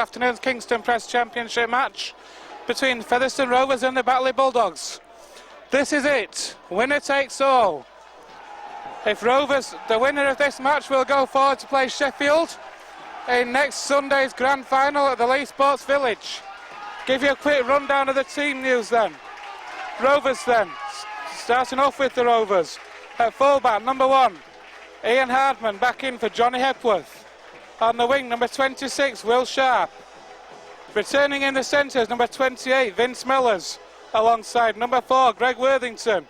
afternoon's Kingston Press Championship match between Featherstone Rovers and the Batley Bulldogs. This is it, winner takes all. If Rovers, the winner of this match, will go forward to play Sheffield in next Sunday's grand final at the Leigh Sports Village. Give you a quick rundown of the team news then. Rovers then, starting off with the Rovers. At fullback, number 1, Ian Hardman back in for Johnny Hepworth. On the wing, number 26, Will Sharp. Returning in the centres, number 28, Vince Mellors, alongside number 4, Greg Worthington.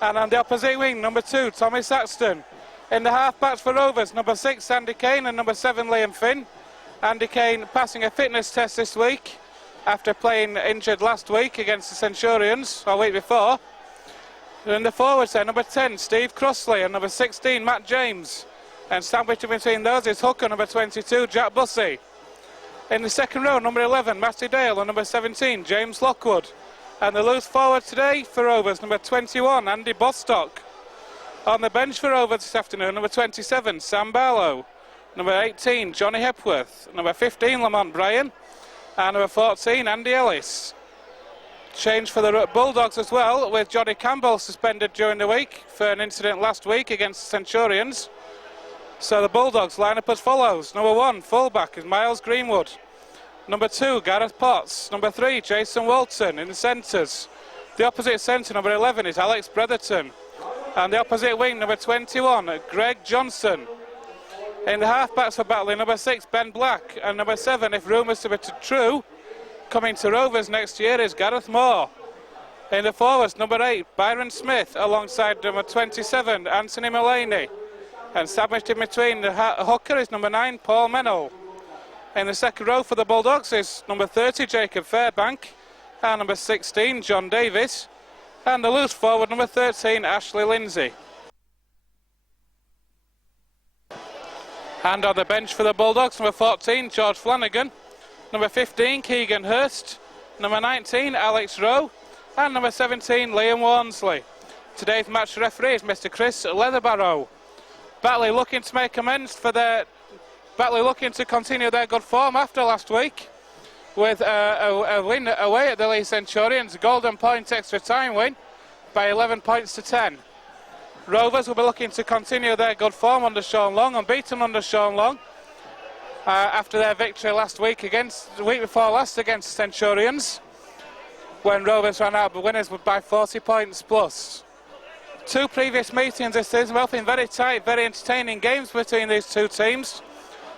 And on the opposite wing, number 2, Tommy Saxton. In the half-backs for Rovers, number 6, Andy Kane, and number 7, Liam Finn. Andy Kane passing a fitness test this week after playing injured last week against the Centurions, or week before. In the forwards there, number 10, Steve Crossley, and number 16, Matt James. And sandwiched between those is hooker number 22, Jack Bussey. In the second row, number 11, Matty Dale, and number 17, James Lockwood. And the loose forward today for Rovers, number 21, Andy Bostock. On the bench for Rovers this afternoon, number 27, Sam Barlow. Number 18, Johnny Hepworth. Number 15, Lamont Bryan. And number 14, Andy Ellis. Change for the Bulldogs as well, with Johnny Campbell suspended during the week for an incident last week against the Centurions. So the Bulldogs line up as follows. Number 1, fullback, is Miles Greenwood. Number 2, Gareth Potts. Number 3, Jason Walton in the centres. The opposite centre, number 11, is Alex Bretherton. And the opposite wing, number 21, Greg Johnson. In the half-backs for Batley, number 6, Ben Black. And number 7, if rumours to be true, coming to Rovers next year, is Gareth Moore. In the forwards, number 8, Byron Smith, alongside number 27, Anthony Mullaney. And sandwiched in between the hooker is number 9, Paul Mennell. In the second row for the Bulldogs is number 30, Jacob Fairbank. And number 16, John Davis. And the loose forward, number 13, Ashley Lindsay. And on the bench for the Bulldogs, number 14, George Flanagan. Number 15, Keegan Hurst. Number 19, Alex Rowe. And number 17, Liam Walmsley. Today's match referee is Mr. Chris Leatherbarrow. Batley looking to make amends for Batley looking to continue their good form after last week with a win away at the Leigh Centurions, a golden point extra time win by 11 points to 10. Rovers will be looking to continue their good form under Sean Long, unbeaten under Sean Long, after their victory the week before last against Centurions, when Rovers ran out the winners by 40 points plus. 2 previous meetings this season, both in very tight, very entertaining games between these two teams.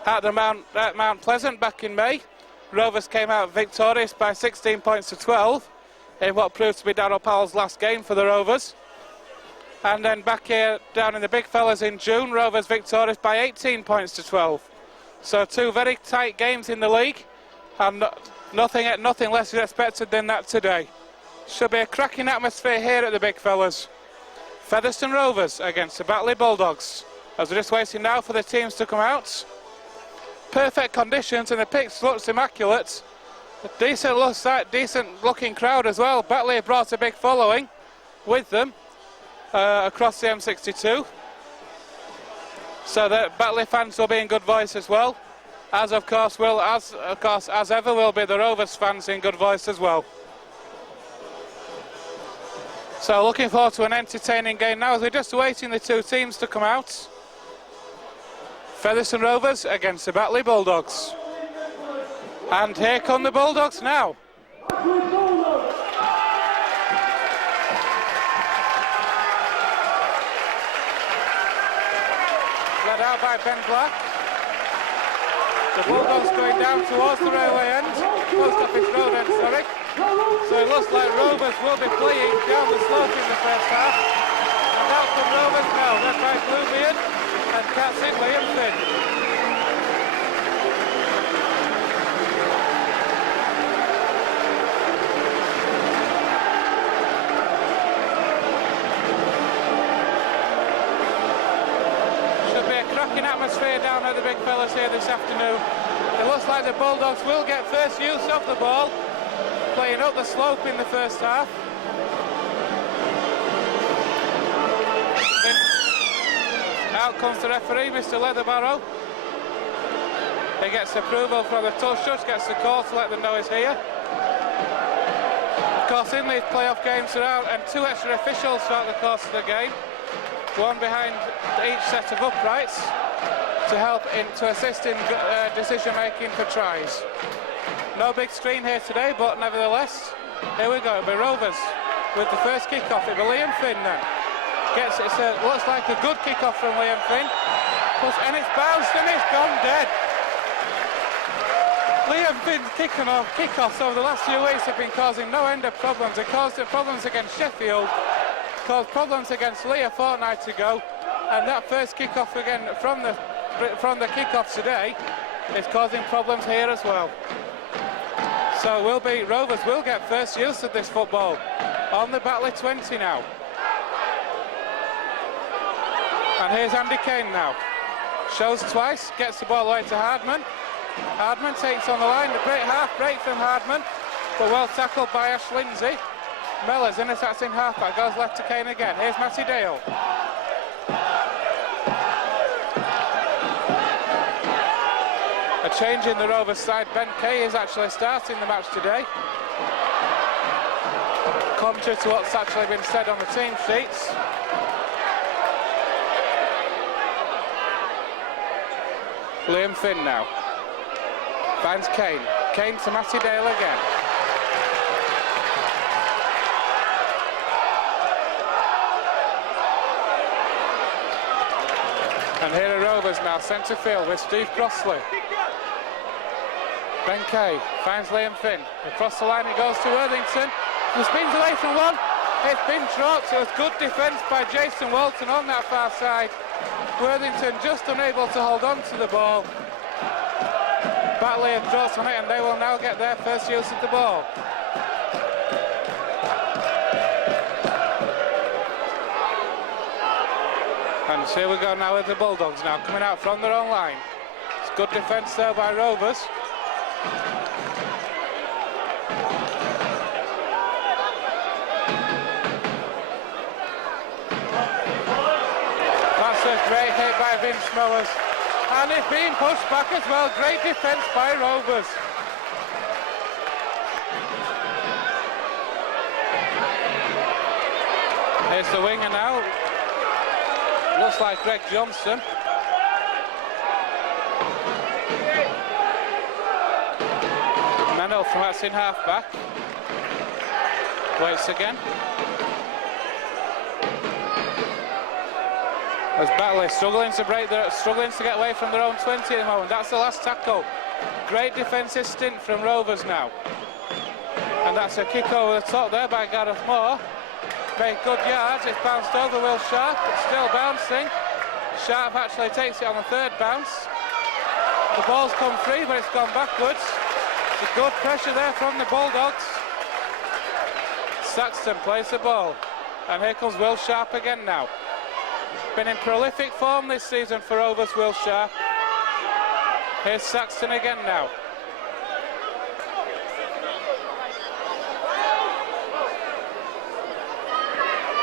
At Mount Pleasant back in May, Rovers came out victorious by 16 points to 12 in what proved to be Darryl Powell's last game for the Rovers. And then back here down in the Big Fellas in June, Rovers victorious by 18 points to 12. So 2 very tight games in the league, and nothing less is expected than that today. Should be a cracking atmosphere here at the Big Fellas. Featherstone Rovers against the Batley Bulldogs. As we're just waiting now for the teams to come out. Perfect conditions and the pitch looks immaculate. A decent looking crowd as well. Batley have brought a big following with them across the M62. So the Batley fans will be in good voice as well. As ever will be the Rovers fans in good voice as well. So looking forward to an entertaining game now as we're just waiting the 2 teams to come out. Featherstone Rovers against the Batley Bulldogs. And here come the Bulldogs now. Led out by Ben Black. The Bulldogs going down towards the railway end, Post Office Road end, sorry. So it looks like Rovers will be playing down the slope in the first half. And out from Rovers now, led by Bluebeard and captain Liam Finn. Should be a cracking atmosphere down at the Big Fellas here this afternoon. It looks like the Bulldogs will get first use of the ball, playing up the slope in the first half. Out comes the referee, Mr. Leatherbarrow. He gets approval from the touch judge, gets the call to let them know he's here. Of course, in these playoff games there are two extra officials throughout the course of the game. One behind each set of uprights to assist in decision making for tries. No big screen here today, but nevertheless, here we go. It'll be Rovers with the first kick-off. It'll be Liam Finn then. Looks like a good kick-off from Liam Finn. And it's bounced and it's gone dead. Liam Finn's kick-offs over the last few weeks have been causing no end of problems. It caused problems against Sheffield, caused problems against Lee a fortnight ago, and that first kick-off again from the kick-off today is causing problems here as well. So Rovers will get first use of this football on the Batley 20 now. And here's Andy Kane now. Shows twice, gets the ball away to Hardman. Hardman takes on the line, a great half break from Hardman, but well tackled by Ash Lindsay. Mellors intercepts in half-back, goes left to Kane again. Here's Matty Dale. A change in the Rovers side. Ben Kay is actually starting the match today. Contrary to what's actually been said on the team sheets. Liam Finn now. Finds Kane. Kane to Matty Dale again. And here are Rovers now, centre field with Steve Crossley. Ben Kay finds Liam Finn. Across the line it goes to Worthington. He spins away from one. It's been dropped. It was good defence by Jason Walton on that far side. Worthington just unable to hold on to the ball. Batley have dropped on it and they will now get their first use of the ball. And here we go now with the Bulldogs now coming out from their own line. It's good defence there by Rovers. That's a great hit by Vince Mellors. And it's being pushed back as well. Great defence by Rovers. Here's the winger now. Looks like Greg Johnson. Mennell from that's in half-back. Waits again. As Batley struggling to get away from their own 20 at the moment. That's the last tackle. Great defensive stint from Rovers now. And that's a kick over the top there by Gareth Moore. Made good yards. It's bounced over Will Sharp. It's still bouncing. Sharp actually takes it on the third bounce. The ball's come free, but it's gone backwards. It's a good pressure there from the Bulldogs. Saxton plays the ball. And here comes Will Sharp again now. Been in prolific form this season for Rovers, Will Sharp. Here's Saxton again now.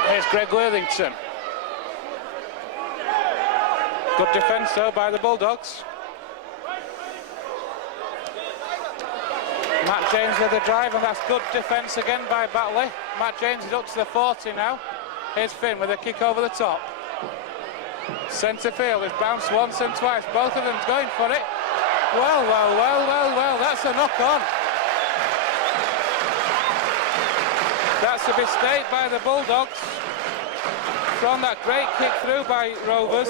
Here's Greg Worthington. Good defence though by the Bulldogs. Matt James with the drive, and that's good defence again by Batley. Matt James is up to the 40 now. Here's Finn with a kick over the top. Centre field is bounced once and twice. Both of them going for it. Well, that's a knock-on. That's a mistake by the Bulldogs from that great kick through by Rovers.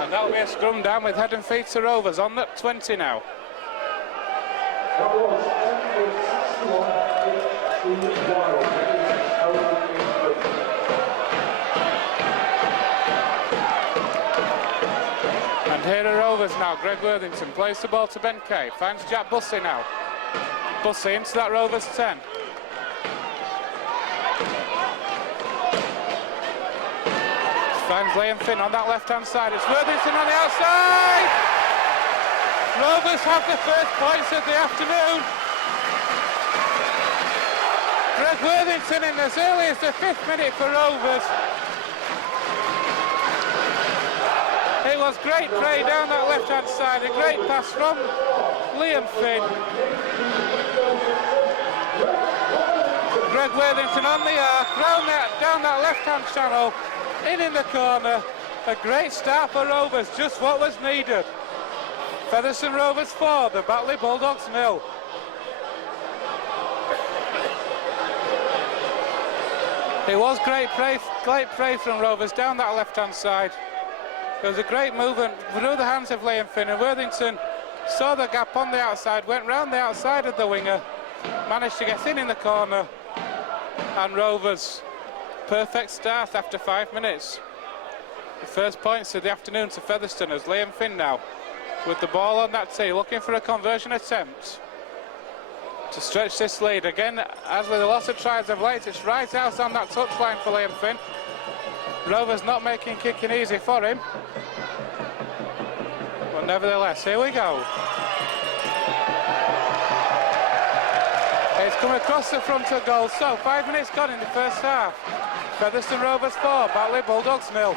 And that'll be a scrum down with head and feet to Rovers on that 20 now. And here are Rovers now. Greg Worthington plays the ball to Ben Kay. Finds Jack Bussey now. Bussey into that Rovers 10. Finds Liam Finn on that left-hand side. It's Worthington on the outside. Rovers have the first points of the afternoon. Greg Worthington in as early as the 5th minute for Rovers. It was great play down that left-hand side, a great pass from Liam Finn. Greg Worthington on the arc, down that left-hand channel, in the corner. A great start for Rovers, just what was needed. Featherstone Rovers 4, the Batley Bulldogs 0. It was great play from Rovers down that left-hand side. There was a great movement through the hands of Liam Finn, and Worthington saw the gap on the outside, went round the outside of the winger, managed to get in the corner, and Rovers, perfect start after 5 minutes. The first points of the afternoon to Featherstone as Liam Finn now with the ball on that tee, looking for a conversion attempt to stretch this lead. Again, as with a lot of tries of late, it's right out on that touchline for Liam Finn. Rovers not making kicking easy for him. But nevertheless, here we go. It's come across the front of goal, so 5 minutes gone in the first half. Featherstone Rovers 4, Batley Bulldogs 0.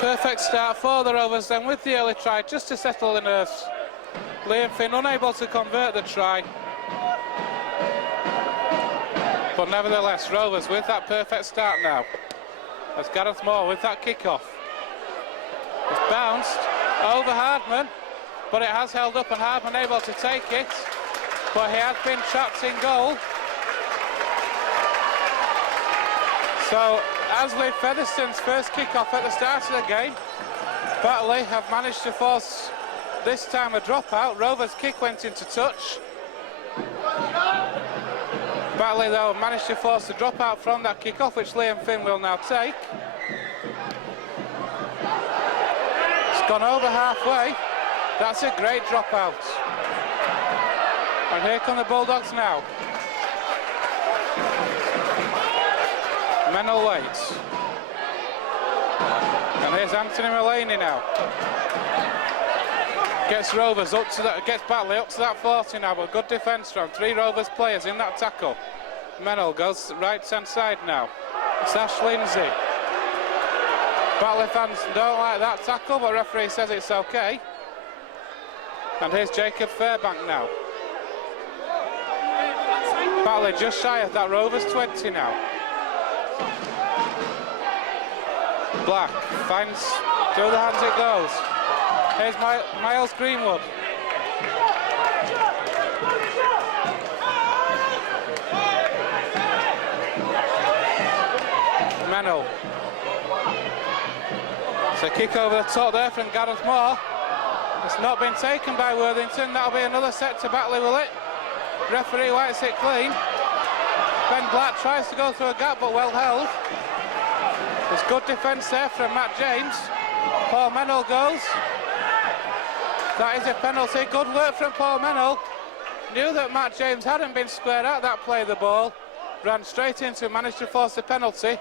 Perfect start for the Rovers then with the early try just to settle the nerves. Liam Finn unable to convert the try. But nevertheless, Rovers with that perfect start now. As Gareth Moore with that kick-off. It's bounced over Hardman, but it has held up and Hardman able to take it. But he has been trapped in goal. So, as with Featherstone's first kick-off at the start of the game, Batley have managed to force this time a dropout. Rovers' kick went into touch. Batley though managed to force the dropout from that kick-off, which Liam Finn will now take. It's gone over halfway. That's a great dropout. And here come the Bulldogs now. Mennell waits. And here's Anthony Mullaney now. Gets Rovers up to that, gets Batley up to that 40 now, but good defence from 3 Rovers players in that tackle. Mennell goes right hand side now. It's Ash Lindsay. Batley fans don't like that tackle, but referee says it's okay. And here's Jacob Fairbank now. Batley just shy of that Rovers 20 now. Black finds, through the hands it goes. Here's Miles Greenwood. Mennell. It's a kick over the top there from Gareth Moore. It's not been taken by Worthington. That'll be another set to Batley, will it? Referee wipes it clean. Ben Black tries to go through a gap, but well held. There's good defence there from Matt James. Paul Mennell goes. That is a penalty. Good work from Paul Mennell. Knew that Matt James hadn't been squared out that play of the ball. Ran straight into, managed to force the penalty.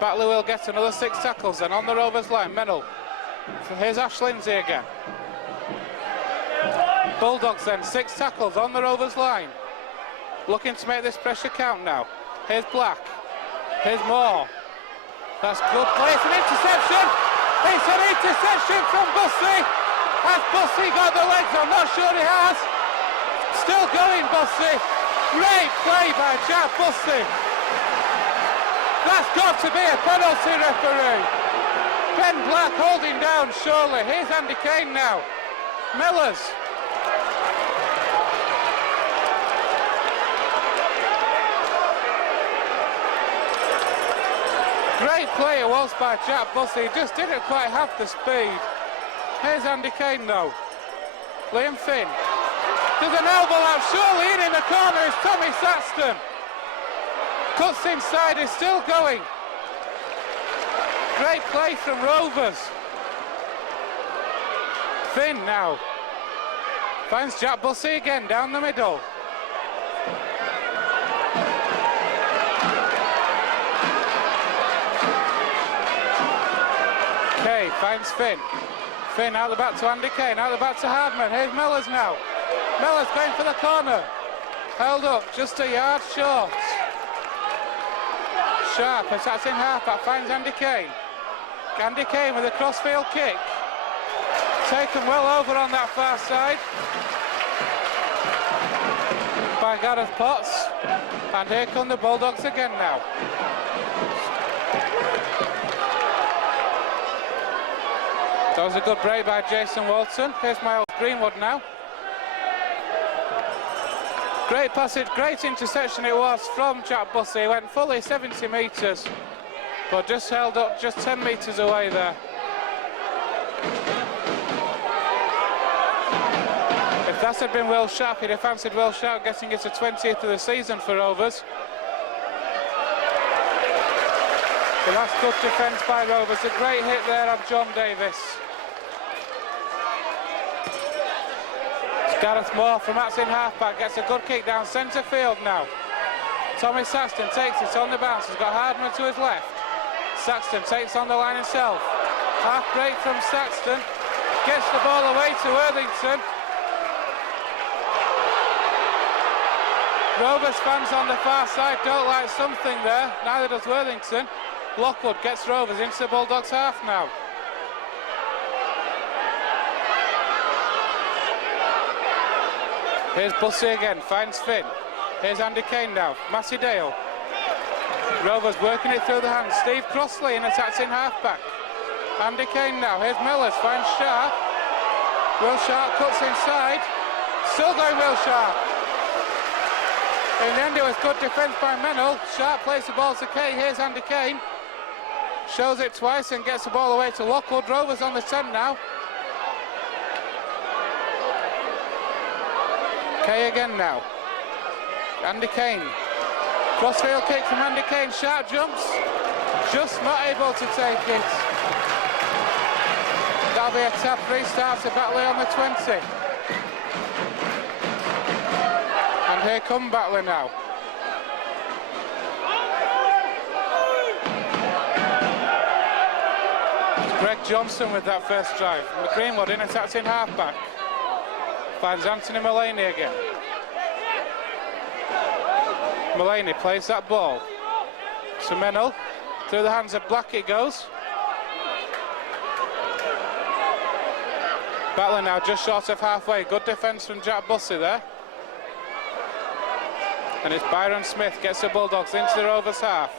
Batley will get another 6 tackles then on the Rovers line. Mennell. So here's Ash Lindsay again. Bulldogs then, 6 tackles on the Rovers line. Looking to make this pressure count now. Here's Black. Here's Moore. That's good play. It's an interception. It's an interception from Bussey. Has Bussey got the legs? I'm not sure he has. Still going, Bussey. Great play by Jack Bussey. That's got to be a penalty, referee. Ben Black holding down, surely. Here's Andy Kane now. Millers. Great play it was by Jack Bussey. He just didn't quite have the speed. Here's Andy Kane though. Liam Finn. There's an elbow out, surely in the corner is Tommy Saxton. Cuts inside, is still going. Great play from Rovers. Finn now. Finds Jack Bussey again down the middle. Kane. finds Finn. Finn out the back to Andy Kane, out the back to Hardman. Here's Mellors now. Mellors going for the corner. Held up, just a yard short. Sharp attacks in half-back, finds Andy Kane. Andy Kane with a crossfield kick. Taken well over on that far side by Gareth Potts. And here come the Bulldogs again now. That was a good break by Jason Walton. Here's Miles Greenwood now. Great passage, great interception it was from Jack Bussey. He went fully 70 metres, but just held up just 10 metres away there. If that had been Will Sharp, he'd have fancied Will Sharp getting it to 20th of the season for Rovers. The last good defence by Rovers. A great hit there on John Davis. Gareth Moore from that's in half-back gets a good kick down centre field now. Tommy Saxton takes it on the bounce. He's got Hardman to his left. Saxton takes on the line himself. Half break from Saxton. Gets the ball away to Worthington. Rovers fans on the far side don't like something there. Neither does Worthington. Lockwood gets Rovers into the Bulldogs half now. Here's Bussey again, finds Finn. Here's Andy Kane now, Matty Dale. Rovers working it through the hands. Steve Crossley in attacks in half-back. Andy Kane now, here's Mellors, finds Sharp. Will Sharp cuts inside. Still going Will Sharp. In the end it was good defence by Mennell. Sharp plays the ball to Kane, here's Andy Kane. Shows it twice and gets the ball away to Lockwood. Rovers on the 10 now. Kay again now. Andy Kane. Crossfield kick from Andy Kane. Sharp jumps. Just not able to take it. That'll be a tap restart to Batley on the 20. And here come Batley now. It's Greg Johnson with that first drive. Greenwood in attacks in half-back. Finds Anthony Mullaney again. Mullaney plays that ball. To Mennell. Through the hands of Black it goes. Batley now just short of halfway. Good defence from Jack Bussey there. And it's Byron Smith gets the Bulldogs into the Rovers half.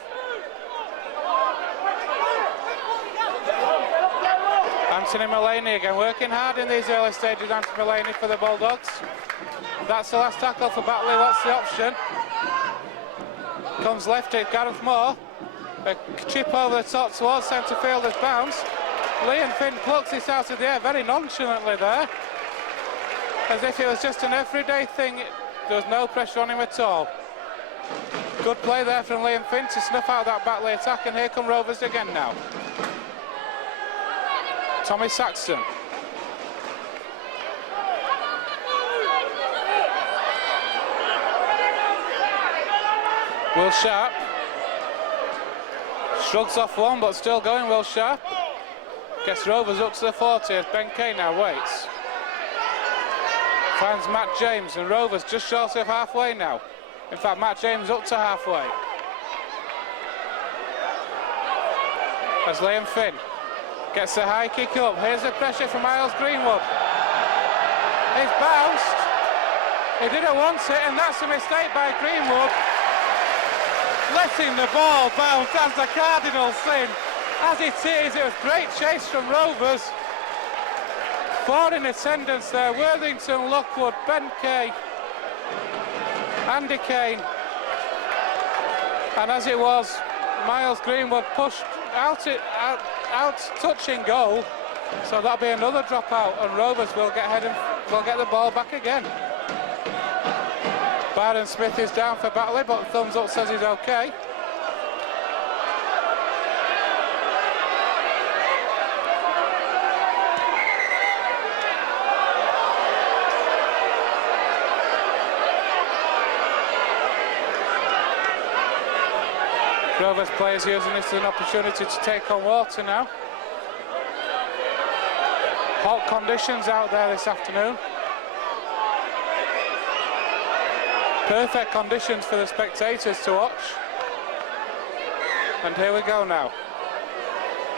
Anthony Mullaney again, working hard in these early stages, Anthony Mullaney for the Bulldogs. That's the last tackle for Batley, what's the option? Comes left to Gareth Moore. A chip over the top towards centre fielder's bounce. Liam Finn plucks it out of the air very nonchalantly there. As if it was just an everyday thing, there was no pressure on him at all. Good play there from Liam Finn to snuff out that Batley attack, and here come Rovers again now. Tommy Saxton. Will Sharp. Shrugs off one, but still going, Will Sharp. Gets Rovers up to the 40 as Ben Kay now waits. Finds Matt James, and Rovers just short of halfway now. In fact, Matt James up to halfway. As Liam Finn gets a high kick up. Here's the pressure from Miles Greenwood. It's bounced. He didn't want it, and that's a mistake by Greenwood. Letting the ball bounce as the cardinal sin. As it is, it was great chase from Rovers. Four in attendance there. Worthington, Lockwood, Ben Kay, Andy Kane. And as it was, Miles Greenwood pushed out touching goal, so that'll be another dropout, and Rovers will get the ball back again. Byron Smith is down for Batley, but thumbs up says he's okay. Rovers players using this as an opportunity to take on water now. Hot conditions out there this afternoon. Perfect conditions for the spectators to watch. And here we go now.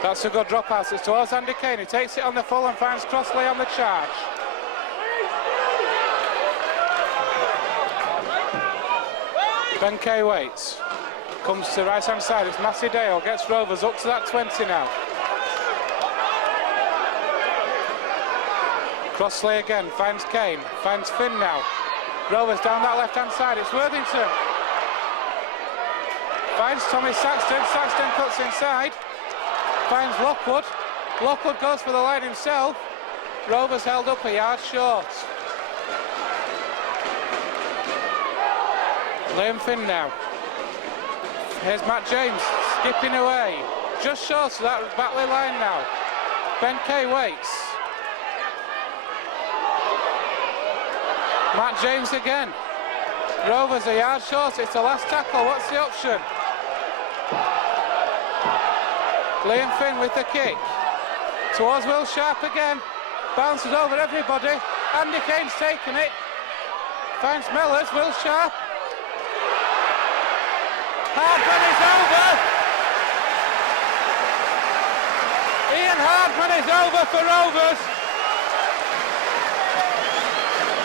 That's a good drop pass. It's towards Andy Kane. He takes it on the full and finds Crossley on the charge. Ben Kay waits. Comes to the right hand side. It's Matty Dale. Gets Rovers up to that 20 now. Crossley again. Finds Kane. Finds Finn now. Rovers down that left hand side. It's Worthington. Finds Tommy Saxton. Saxton cuts inside. Finds Lockwood. Lockwood goes for the line himself. Rovers held up a yard short. Liam Finn now. Here's Matt James skipping away. Just short of that Batley line now. Ben Kay waits. Matt James again. Rovers a yard short. It's the last tackle. What's the option? Liam Finn with the kick. Towards Will Sharp again. Bounces over everybody. Andy Kane's taken it. Finds Mellors. Will Sharp. Hardman is over. Ian Hardman is over for Rovers.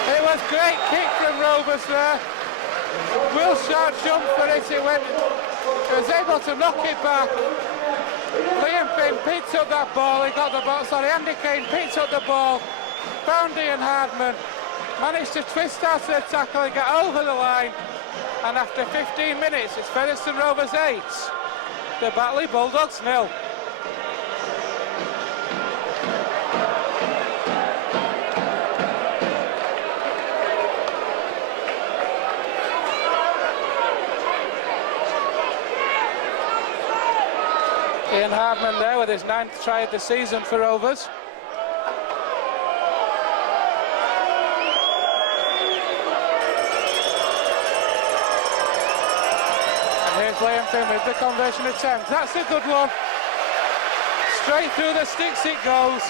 It was a great kick from Rovers there. Will Sharp jumped for it. He was able to knock it back. Liam Finn picked up that ball. He got the ball. Sorry, Andy Kane picked up the ball. Found Ian Hardman. Managed to twist out the tackle and get over the line. And after 15 minutes, it's Featherstone Rovers 8. The Batley Bulldogs 0. Ian Hardman there with his 9th try of the season for Rovers. And here's Liam Finn with the conversion attempt. That's a good one. Straight through the sticks it goes.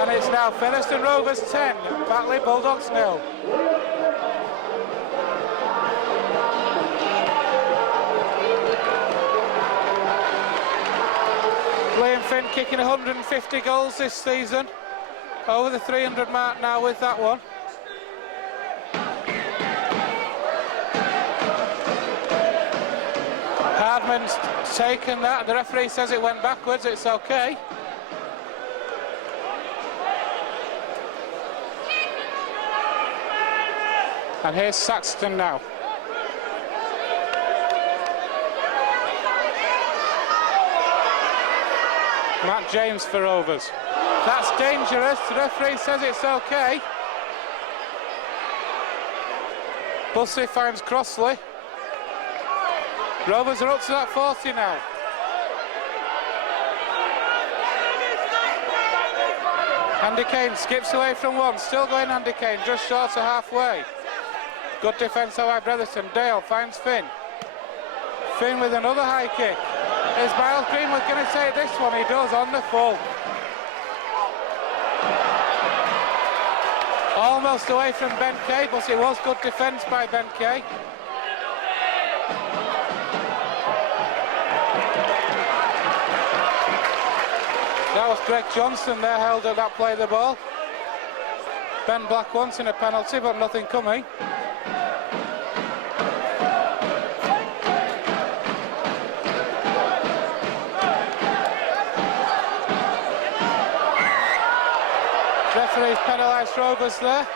And it's now Featherstone Rovers 10, Batley Bulldogs 0. Liam Finn kicking 150 goals this season. Over the 300 mark now with that one. Hardman's taken that. The referee says it went backwards. It's okay. And here's Saxton now. Matt James for Rovers. That's dangerous. The referee says it's okay. Bussey finds Crossley. Rovers are up to that 40 now. Andy Kane skips away from one. Still going Andy Kane, just short of halfway. Good defence by Brotherton. Dale finds Finn. Finn with another high kick. Is Miles Greenwood going to take this one? He does on the full. Almost away from Ben Kay, but it was good defence by Ben Kay. That was Greg Johnson there, held at that play of the ball. Ben Black wanting a penalty, but nothing coming. Referee's penalised Rovers there.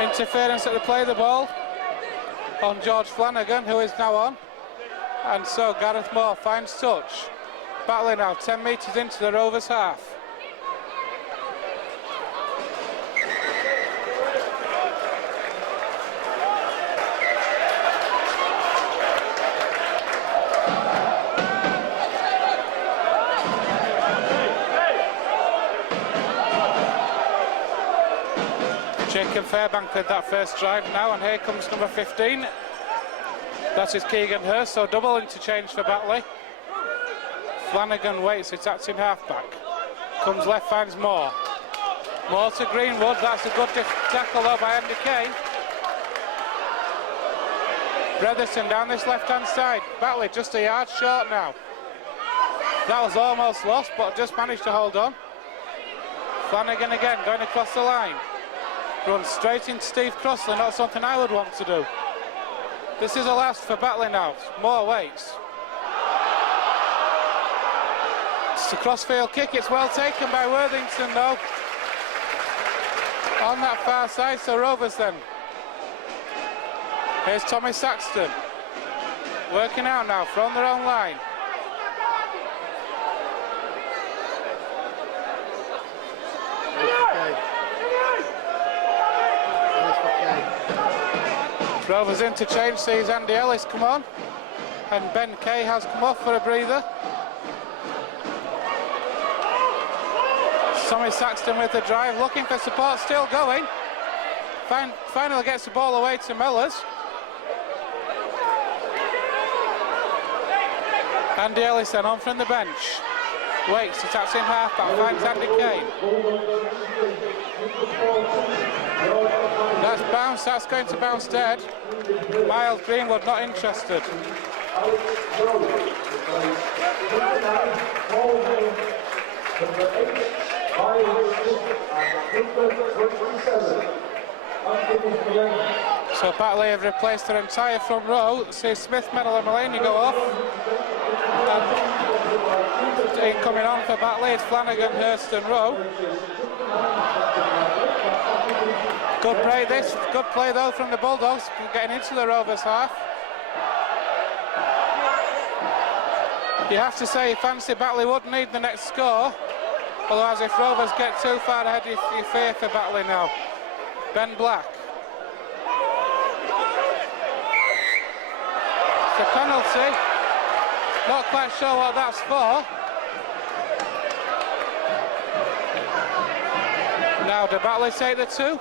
Interference at the play of the ball on George Flanagan, who is now on. And so Gareth Moore finds touch. Batley now 10 metres into the Rovers half. Jacob Fairbank with that first drive now, and here comes number 15. That is Keegan Hurst, so double interchange for Batley. Flanagan waits, it's acting half-back. Comes left, finds Moore. Moore to Greenwood, that's a good tackle though by Andy Kane. Featherstone down this left-hand side. Batley just a yard short now. That was almost lost, but just managed to hold on. Flanagan again, going across the line. Runs straight into Steve Crossley, not something I would want to do. This is a last for Batley now. Moore waits. It's a crossfield kick, it's well taken by Worthington though. On that far side, so Rovers then. Here's Tommy Saxton. Working out now from their own line. Rovers interchange, sees Andy Ellis come on. And Ben Kay has come off for a breather. Tommy Saxton with the drive, looking for support, still going. Finally gets the ball away to Mellors. Andy Ellis then on from the bench. Waits, attacks in half-back, finds Andy Kane. That's bounced, that's going to bounce dead. Miles Greenwood not interested. So Batley have replaced their entire front row. See Smith, Medal and Mulaney go off. And coming on for Batley is Flanagan, Hurst and Rowe. Good play this, good play though from the Bulldogs, getting into the Rovers half. You have to say you fancy Batley would need the next score. Otherwise if Rovers get too far ahead you fear for Batley now. Ben Black. It's a penalty. Not quite sure what that's for. Now, do Batley take the two?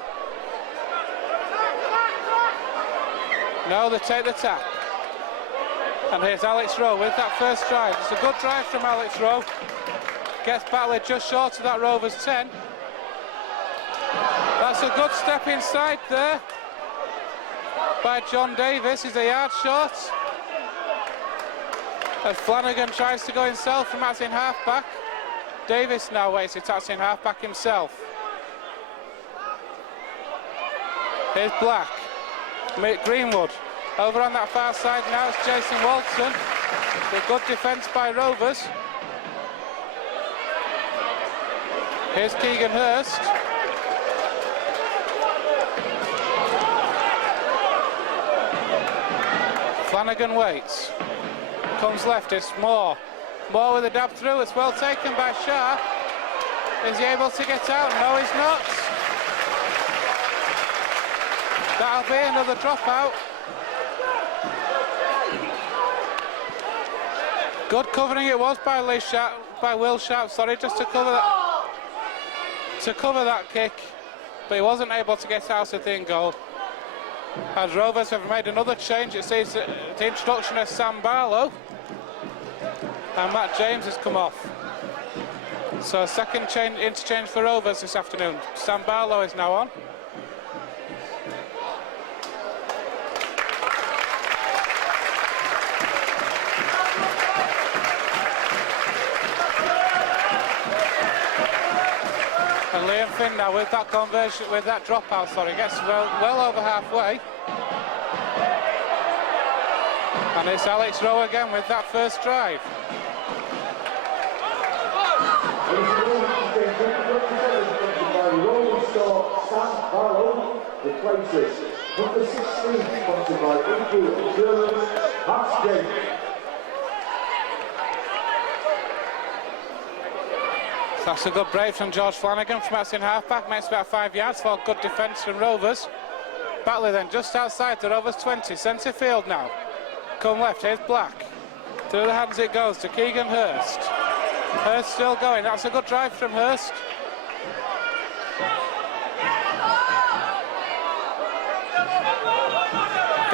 No, they take the tap. And here's Alex Rowe with that first drive. It's a good drive from Alex Rowe. Gets Batley just short of that Rovers 10. That's a good step inside there by John Davis. He's a yard short. As Flanagan tries to go himself from acting half-back. Davis now waits, he attacks in half-back himself. Here's Black. Greenwood. Over on that far side now it's Jason Walton. A good defence by Rovers. Here's Keegan Hurst. Flanagan waits. Comes left, it's Moore. Moore with a dab through, it's well taken by Sharp. Is he able to get out? No, he's not. That'll be another dropout. Good covering it was by Will Sharp, sorry, just to cover that kick, but he wasn't able to get out of the in goal. As Rovers have made another change, it sees the introduction of Sam Barlow, and Matt James has come off. So a second interchange for Rovers this afternoon. Sam Barlow is now on. And Liam Finn now with that conversion, with that dropout, sorry, gets well over halfway. And it's Alex Rowe again with that first drive. That's a good break from George Flanagan from outside half-back, makes about 5 yards for good defence from Rovers. Batley then just outside the Rovers 20, centre field now. Come left, here's Black. Through the hands it goes to Keegan Hurst. Hurst still going, that's a good drive from Hurst.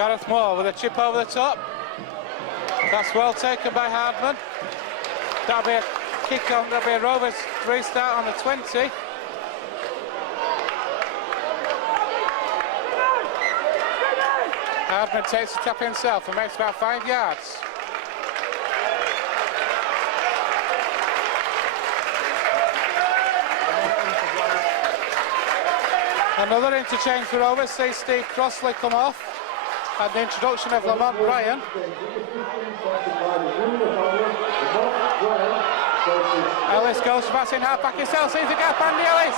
Gareth Moore with a chip over the top. That's well taken by Hardman. That'll be a kick on, that'll be a Rovers restart on the 20. Hardman takes the tap himself and makes about 5 yards. Another interchange for Rovers, sees Steve Crossley come off, and the introduction of Lamont Bryan. Ellis goes to pass in half-back himself, sees the gap, Andy Ellis.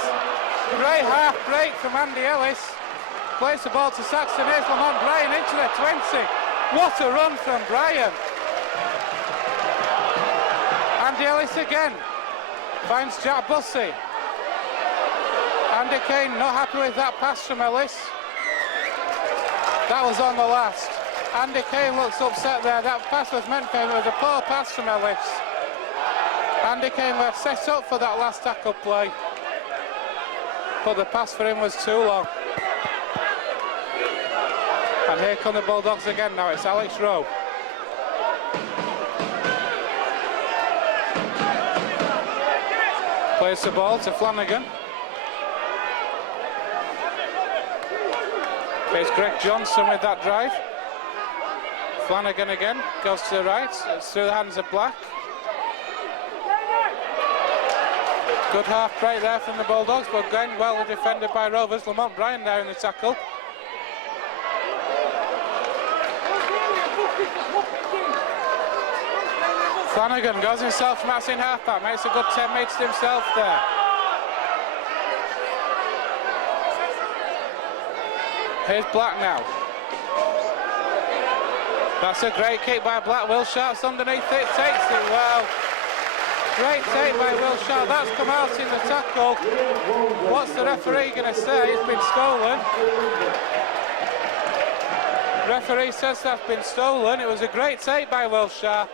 Great half break from Andy Ellis. Plays the ball to Saxton, here's Lamont Bryan into the 20. What a run from Bryan. Andy Ellis again, finds Jack Bussey. Andy Kane not happy with that pass from Ellis. That was on the last. Andy Kane looks upset there. That pass was meant for him. It was a poor pass from Ellis. Andy Kane was set up for that last tackle play, but the pass for him was too long. And here come the Bulldogs again now. It's Alex Rowe. Plays the ball to Flanagan. It's Greg Johnson with that drive. Flanagan again, goes to the right, it's through the hands of Black. Good half break there from the Bulldogs, but again well defended by Rovers. Lamont Bryan there in the tackle. Flanagan goes himself from outside half-back, makes a good 10 metres himself there. Here's Black now. That's a great kick by Black. Will Sharp's underneath it, takes it well. Great take by Will Sharp. That's come out in the tackle. What's the referee going to say? It's been stolen. Referee says that's been stolen. It was a great take by Will Sharp.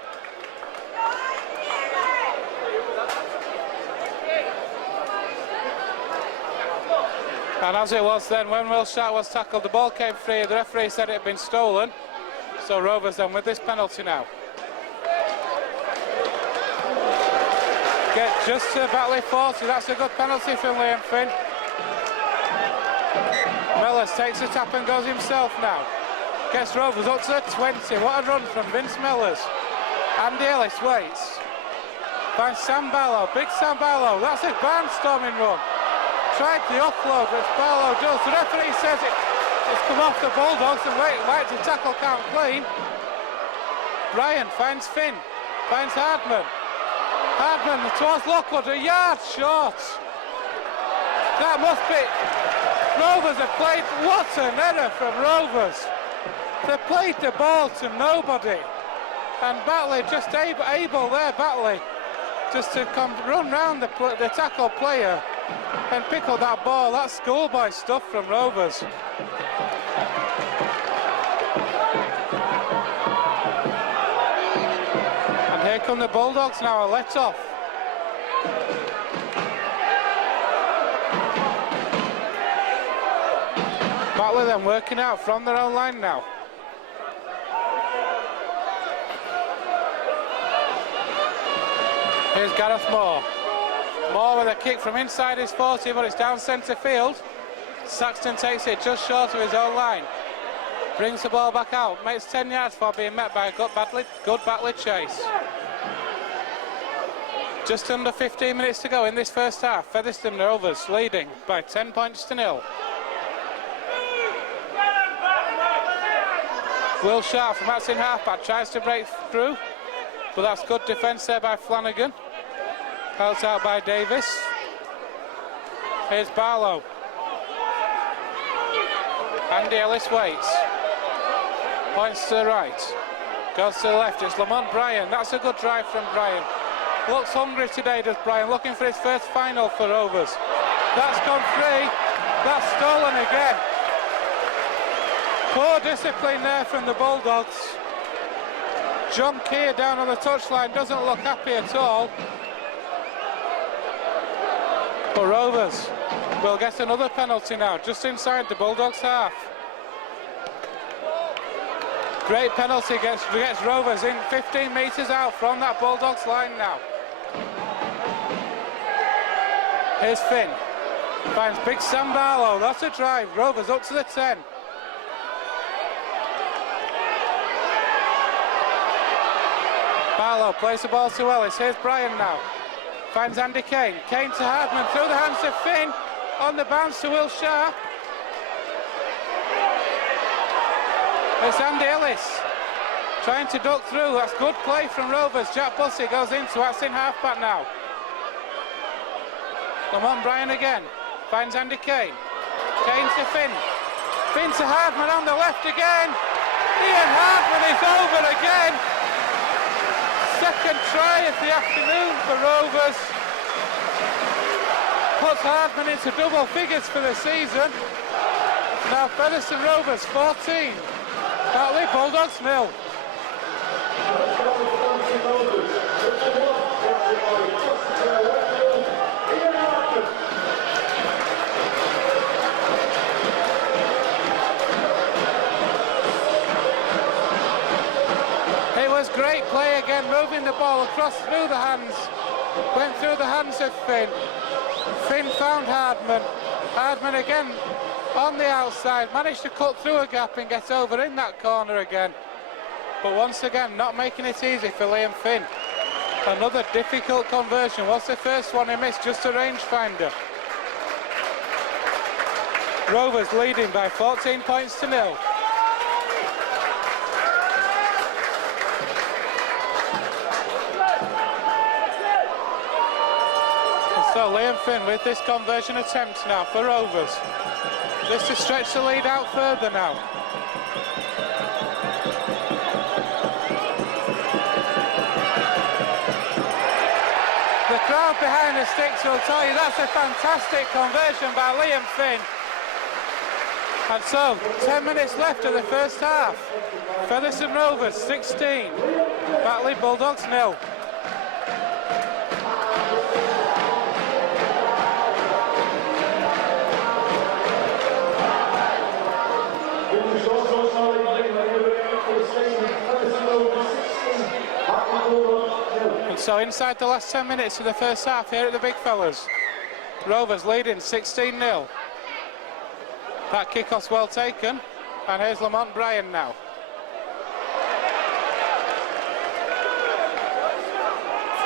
And as it was then, when Will Sharp was tackled, the ball came free. The referee said it had been stolen. So Rovers then with this penalty now. Get just to Batley 40. That's a good penalty from Liam Finn. Mellors takes the tap and goes himself now. Gets Rovers up to the 20. What a run from Vince Mellors. Andy Ellis waits. Finds Sam Barlow. Big Sam Barlow. That's a barnstorming run. Tried the offload, which Barlow does. The referee says it's come off the Bulldogs and right to tackle count clean. Ryan finds Finn, finds Hardman. Hardman towards Lockwood, a yard short. That must be... Rovers have played... What an error from Rovers. They played the ball to nobody. And Batley just able there, Batley, just to come run round the tackle player and pick up that ball. That's schoolboy stuff from Rovers. And here come the Bulldogs now, a let off. Batley then working out from their own line now. Here's Gareth Moore. Moore with a kick from inside his 40, but it's down centre field. Saxton takes it just short of his own line. Brings the ball back out, makes 10 yards before being met by a good Batley chase. Just under 15 minutes to go in this first half. Featherstone Rovers leading by 10 points to 0. Will Sharp from outside half-back tries to break through, but that's good defence there by Flanagan. Helped out by Davis. Here's Barlow. Andy Ellis waits. Points to the right. Goes to the left. It's Lamont Bryan. That's a good drive from Bryan. Looks hungry today, does Bryan. Looking for his first final for Rovers. That's gone free. That's stolen again. Poor discipline there from the Bulldogs. John Keir down on the touchline doesn't look happy at all. But Rovers will get another penalty now, just inside the Bulldogs' half. Great penalty gets Rovers in 15 metres out from that Bulldogs line now. Here's Finn. Finds big Sam Barlow. That's a drive. Rovers up to the 10. Barlow plays the ball to Ellis. Here's Brian now. Finds Andy Kane. Kane to Hardman. Through the hands of Finn. On the bounce to Will Sharp. It's Andy Ellis trying to duck through. That's good play from Rovers. Jack Bussey goes into that's in half-back now. Lamont Bryan again. Finds Andy Kane. Kane to Finn. Finn to Hardman on the left again. Ian Hardman is over again. Second try of the afternoon for Rovers. Puts Hardman into double figures for the season. Now Featherstone Rovers 14. Batley Bulldogs 0. It was great play again, moving the ball across through the hands. Went through the hands of Finn. Finn found Hardman. Hardman again on the outside, managed to cut through a gap and get over in that corner again. But once again, not making it easy for Liam Finn. Another difficult conversion. Was the first one he missed, just a rangefinder. Rovers leading by 14 points to 0. So Liam Finn with this conversion attempt now for Rovers. This to stretch the lead out further now. The crowd behind the sticks will tell you that's a fantastic conversion by Liam Finn. And so, 10 minutes left of the first half. Featherstone Rovers 16, Batley Bulldogs 0. And so inside the last 10 minutes of the first half here at the big fellas, Rovers leading 16-0. That kickoff's well taken, and here's Lamont Bryan now.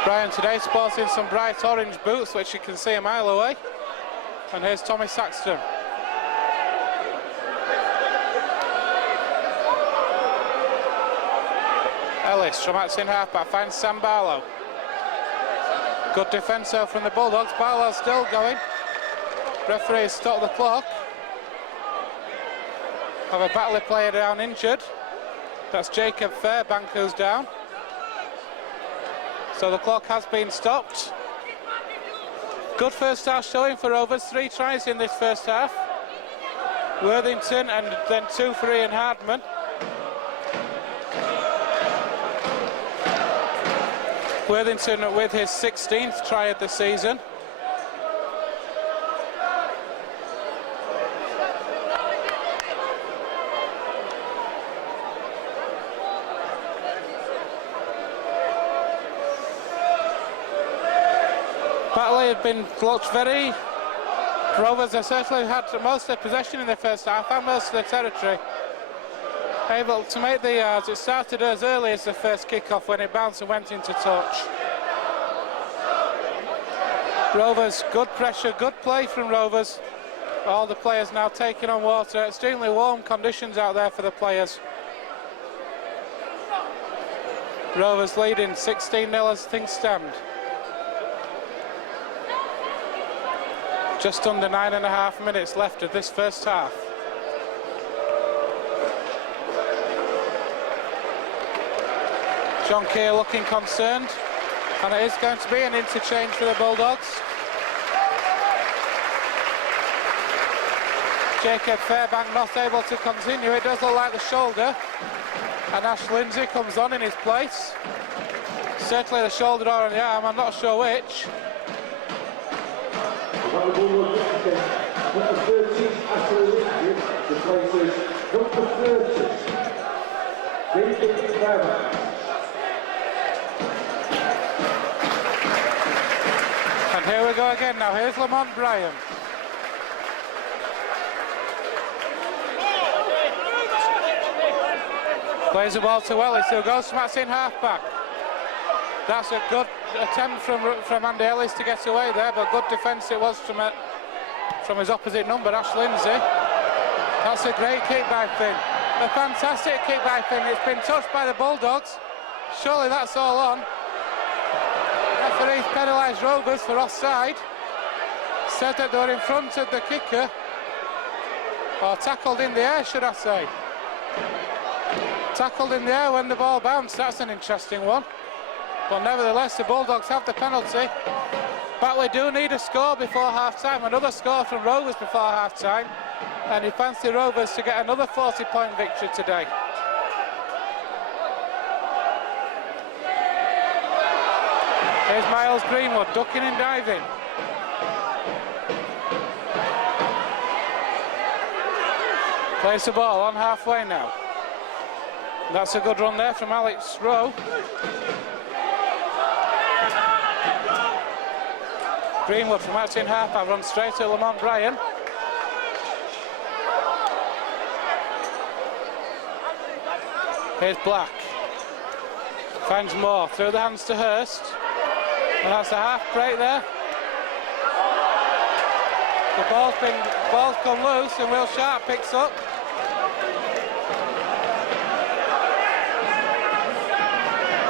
Bryan today sporting some bright orange boots, which you can see a mile away. And here's Tommy Saxton. Ellis from in half-back finds Sam Barlow. Good defence from the Bulldogs. Barlow still going. Referee has stopped the clock. Have a Batley player down injured. That's Jacob Fairbank who's down. So the clock has been stopped. Good first half showing for Rovers. 3 tries in this first half. Worthington and then 2 for Ian Hardman. Worthington with his 16th try of the season. Batley have been looked very... Rovers have certainly had most of their possession in the first half and most of the territory. Able to make the yards. It started as early as the first kick-off when it bounced and went into touch. Rovers, good pressure, good play from Rovers. All the players now taking on water. Extremely warm conditions out there for the players. Rovers leading 16-0 as things stand. Just under 9.5 minutes left of this first half. John Keir looking concerned, and it is going to be an interchange for the Bulldogs. Jacob Fairbank not able to continue. It does look like the shoulder, and Ash Lindsay comes on in his place. Certainly the shoulder or the arm, I'm not sure which. And here we go again now. Here's Lamont Bryan. Plays the ball to Ellis, who goes smacks in half-back. That's a good attempt from Andy Ellis to get away there, but good defence it was from his opposite number, Ash Lindsay. That's a great kick by Finn. A fantastic kick by Finn. It's been touched by the Bulldogs. Surely that's all on. Referee penalised Rovers for offside. Said that they were in front of the kicker. Or tackled in the air, should I say. Tackled in the air when the ball bounced. That's an interesting one. But nevertheless, the Bulldogs have the penalty. Batley do need a score before half-time. Another score from Rovers before half-time. And he fancy Rovers to get another 40-point victory today. Here's Miles Greenwood ducking and diving. Plays the ball on halfway now. That's a good run there from Alex Rowe. Greenwood from out in half, I've run straight to Lamont Bryan. Here's Black. Finds Moore, through the hands to Hurst. And that's a half break there. The ball's gone loose and Will Sharp picks up.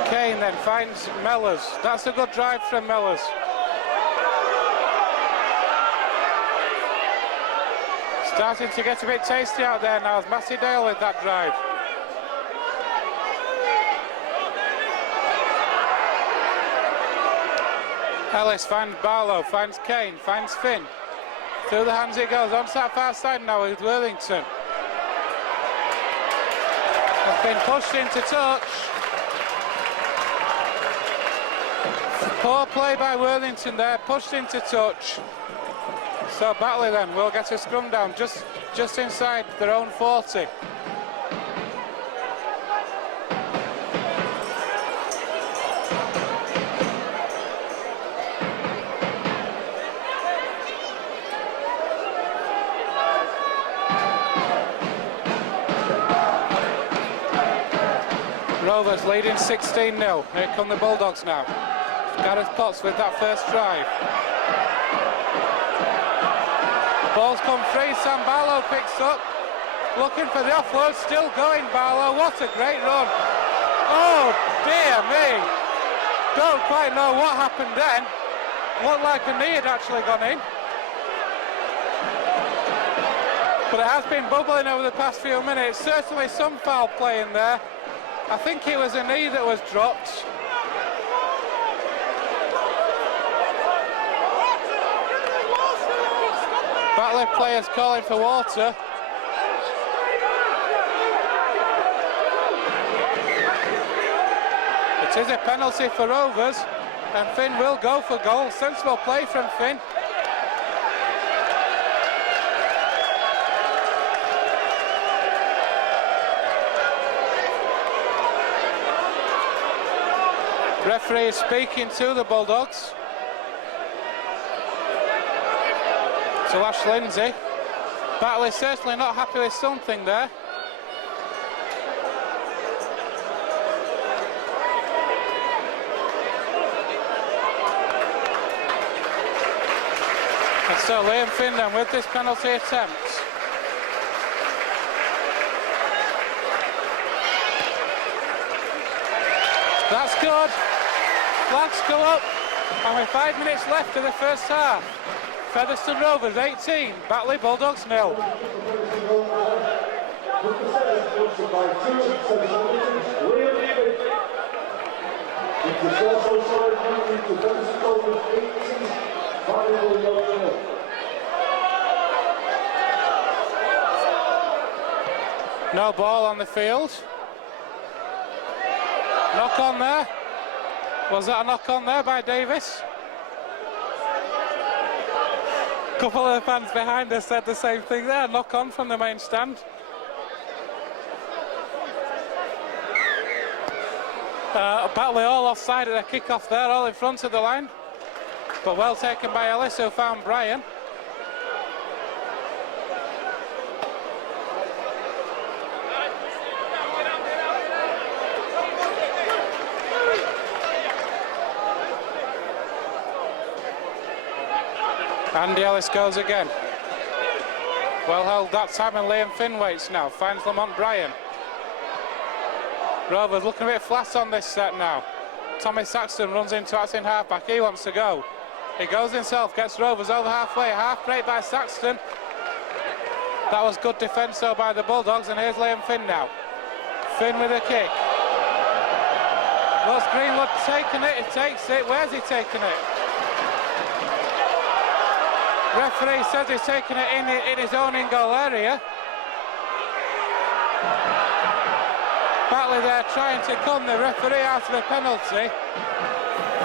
Kane then finds Mellors. That's a good drive from Mellors. Starting to get a bit tasty out there now. It's Matty Dale with that drive. Ellis finds Barlow, finds Kane, finds Finn. Through the hands it goes, onto that far side now with Worthington. Has been pushed into touch. Poor play by Worthington there, pushed into touch. So Batley then will get a scrum down just inside their own 40. Rovers leading 16-0. Here come the Bulldogs now. Gareth Potts with that first drive. Ball's come free, Sam Barlow picks up. Looking for the offload, still going Barlow. What a great run. Oh dear me. Don't quite know what happened then. Looked like a knee had actually gone in. But it has been bubbling over the past few minutes. Certainly some foul play in there. I think it was a knee that was dropped. Batley players calling for water. It is a penalty for Rovers, and Finn will go for goal. Sensible play from Finn. Referee is speaking to the Bulldogs. To Ash Lindsay. Batley certainly not happy with something there. And so Liam Finn then with this penalty attempt. That's good. Flags go up, and with 5 minutes left of the first half. Featherstone Rovers 18, Batley Bulldogs 0. No ball on the field. Knock on there. Was that a knock on there by Davis? A couple of the fans behind us said the same thing there. Knock on from the main stand. Batley all offside at the kick-off there, all in front of the line. But well taken by Ellis, who found Bryan. Andy Ellis goes again. Well held that time, and Liam Finn waits now. Finds Lamont Bryan. Rovers looking a bit flat on this set now. Tommy Saxton runs into us in half-back. He wants to go. He goes himself, gets Rovers over halfway. Half break by Saxton. That was good defence though by the Bulldogs, and here's Liam Finn now. Finn with a kick. Ross Greenwood taking it, he takes it. Where's he taking it? Referee says he's taking it in his own in-goal area. Batley there trying to con the referee out of a penalty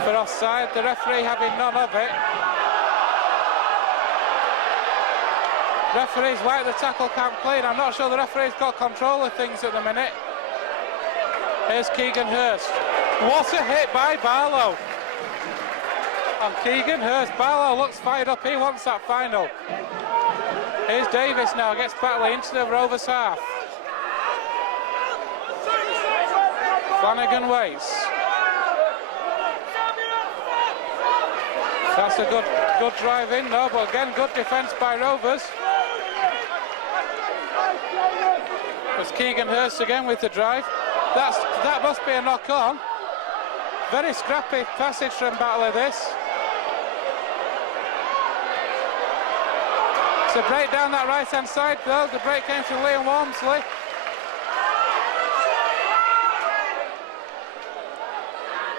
for offside, the referee having none of it. Referee's wiped the tackle count clean. I'm not sure the referee's got control of things at the minute. Here's Keegan Hurst. What a hit by Barlow on Keegan Hurst. Barlow looks fired up, he wants that final. Here's Davis now, gets Batley into the Rovers half. Flanagan waits. That's a good drive in though, but again good defence by Rovers. It's Keegan Hurst again with the drive. That must be a knock on. Very scrappy passage from Batley this. It's a break down that right hand side though. The break came from Liam Walmsley.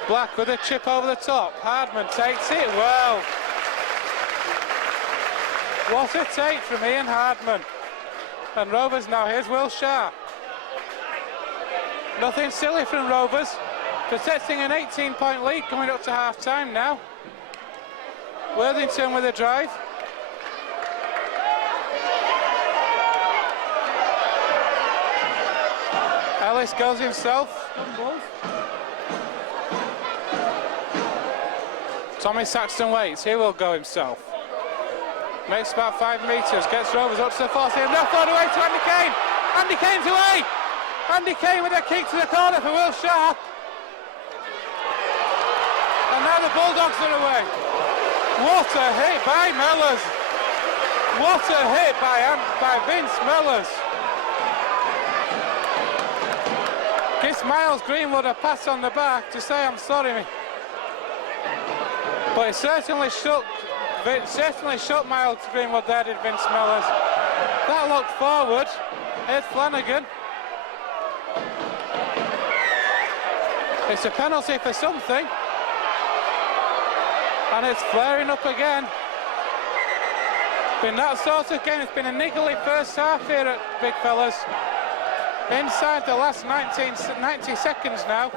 Black with a chip over the top. Hardman takes it well. What a take from Ian Hardman. And Rovers now, here's Will Sharp. Nothing silly from Rovers. Protecting an 18-point lead coming up to half-time now. Worthington with a drive. Ellis goes himself. Tommy Saxton waits, he will go himself. Makes about 5 metres, gets Rovers up to the 40, and left all the way to Andy Kane. Andy Kane's away! Andy Kane with a kick to the corner for Will Sharp. And now the Bulldogs are away. What a hit by Mellors. What a hit by Vince Mellors. Gives Miles Greenwood a pat on the back to say I'm sorry. But it certainly shook Miles Greenwood there, did Vince Mellors. That looked forward. Here's Flanagan. It's a penalty for something. And it's flaring up again. Been that sort of game. It's been a niggly first half here at Big Fellas. Inside the last 90 seconds now.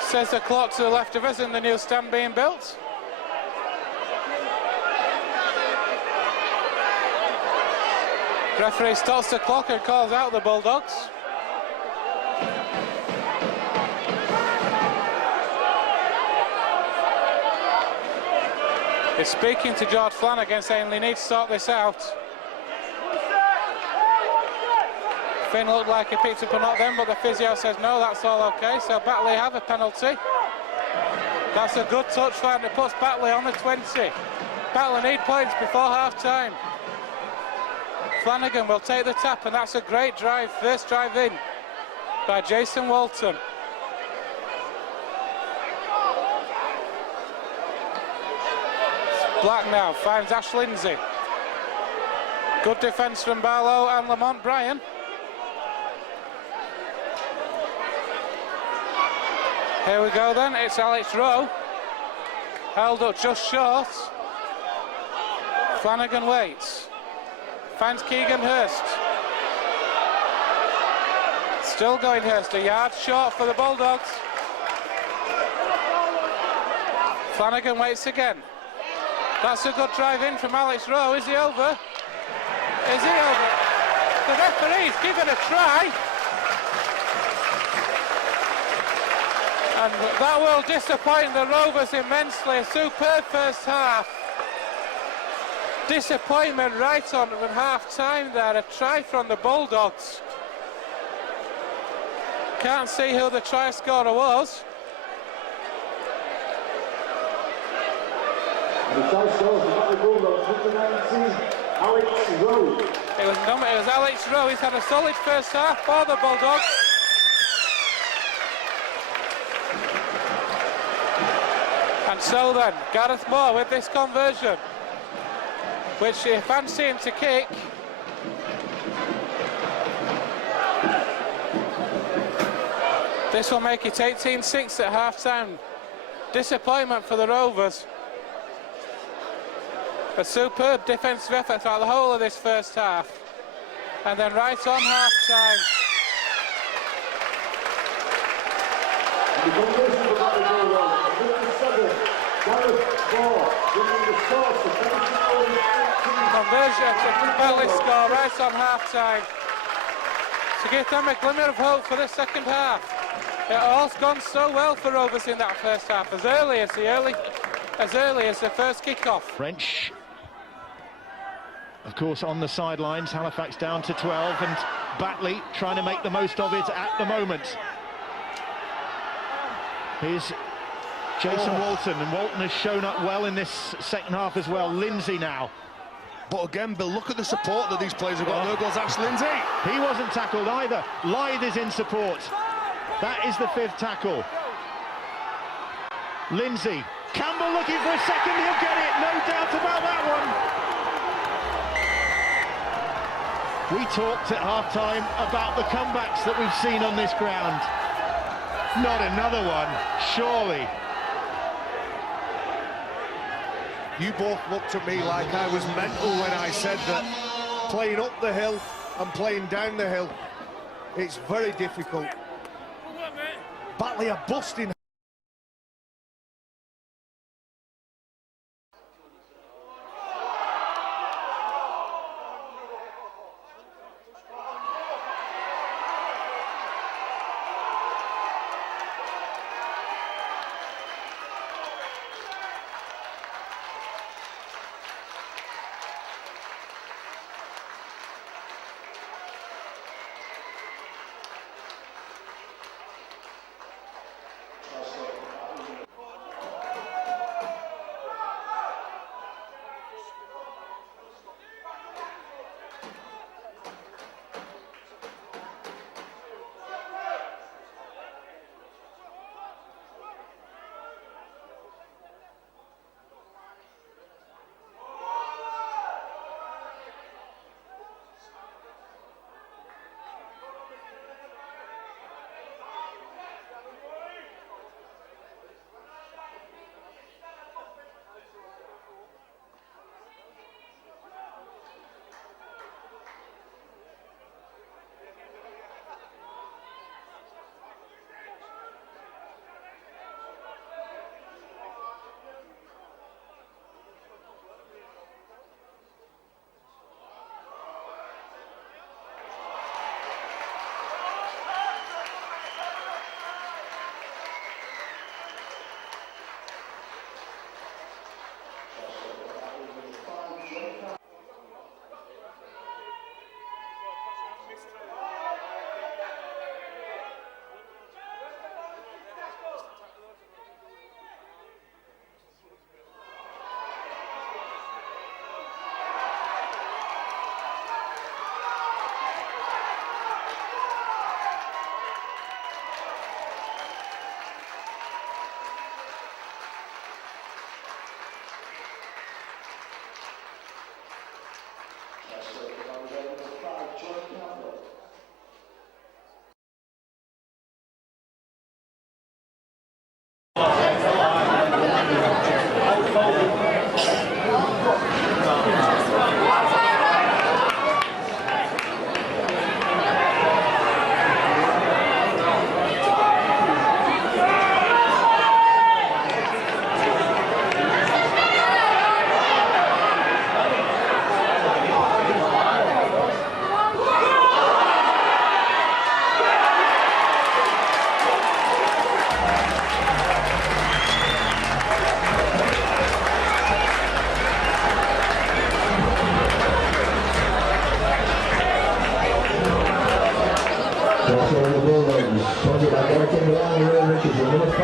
Says the clock to the left of us in the new stand being built. Referee stops the clock and calls out the Bulldogs. He's speaking to George Flanagan saying they need to sort this out. Finn looked like he picked up a knock then, but the physio says no, that's all okay. So Batley have a penalty. That's a good touch and it puts Batley on the 20. Batley need points before half time. Flanagan will take the tap, and that's a great drive, first drive in by Jason Walton. Black now finds Ash Lindsay. Good defence from Barlow and Lamont Bryan. Here we go then, it's Alex Rowe. Held up just short. Flanagan waits. Finds Keegan Hurst. Still going Hurst, a yard short for the Bulldogs. Flanagan waits again. That's a good drive in from Alex Rowe. Is he over? Is he over? The referee's given a try. And that will disappoint the Rovers immensely. A superb first half. Disappointment right on at half-time there. A try from the Bulldogs. Can't see who the try scorer was. The try scorer for Batley Bulldogs, number 19, Alex Rowe. It was Alex Rowe. He's had a solid first half for the Bulldogs. And so then, Gareth Moore with this conversion, which he fancying to kick. This will make it 18-6 at half-time. Disappointment for the Rovers. A superb defensive effort throughout the whole of this first half. And then right on half-time. Conversion to Batley score right on half-time to give them a glimmer of hope for the second half. It all's gone so well for Rovers in that first half, as early as the first kick-off. French, of course, on the sidelines. Halifax down to 12, and Batley trying to make the most of it at the moment. Here's Jason Walton, and Walton has shown up well in this second half as well. Lindsay now. But again, Bill, look at the support that these players have got. There goes Ash Lindsay. He wasn't tackled either. Lythe is in support. That is the 5th tackle. Lindsay. Campbell looking for a second. He'll get it. No doubt about that one. We talked at half-time about the comebacks that we've seen on this ground. Not another one, surely. You both looked at me like I was mental when I said that playing up the hill and playing down the hill, it's very difficult. Batley are busting.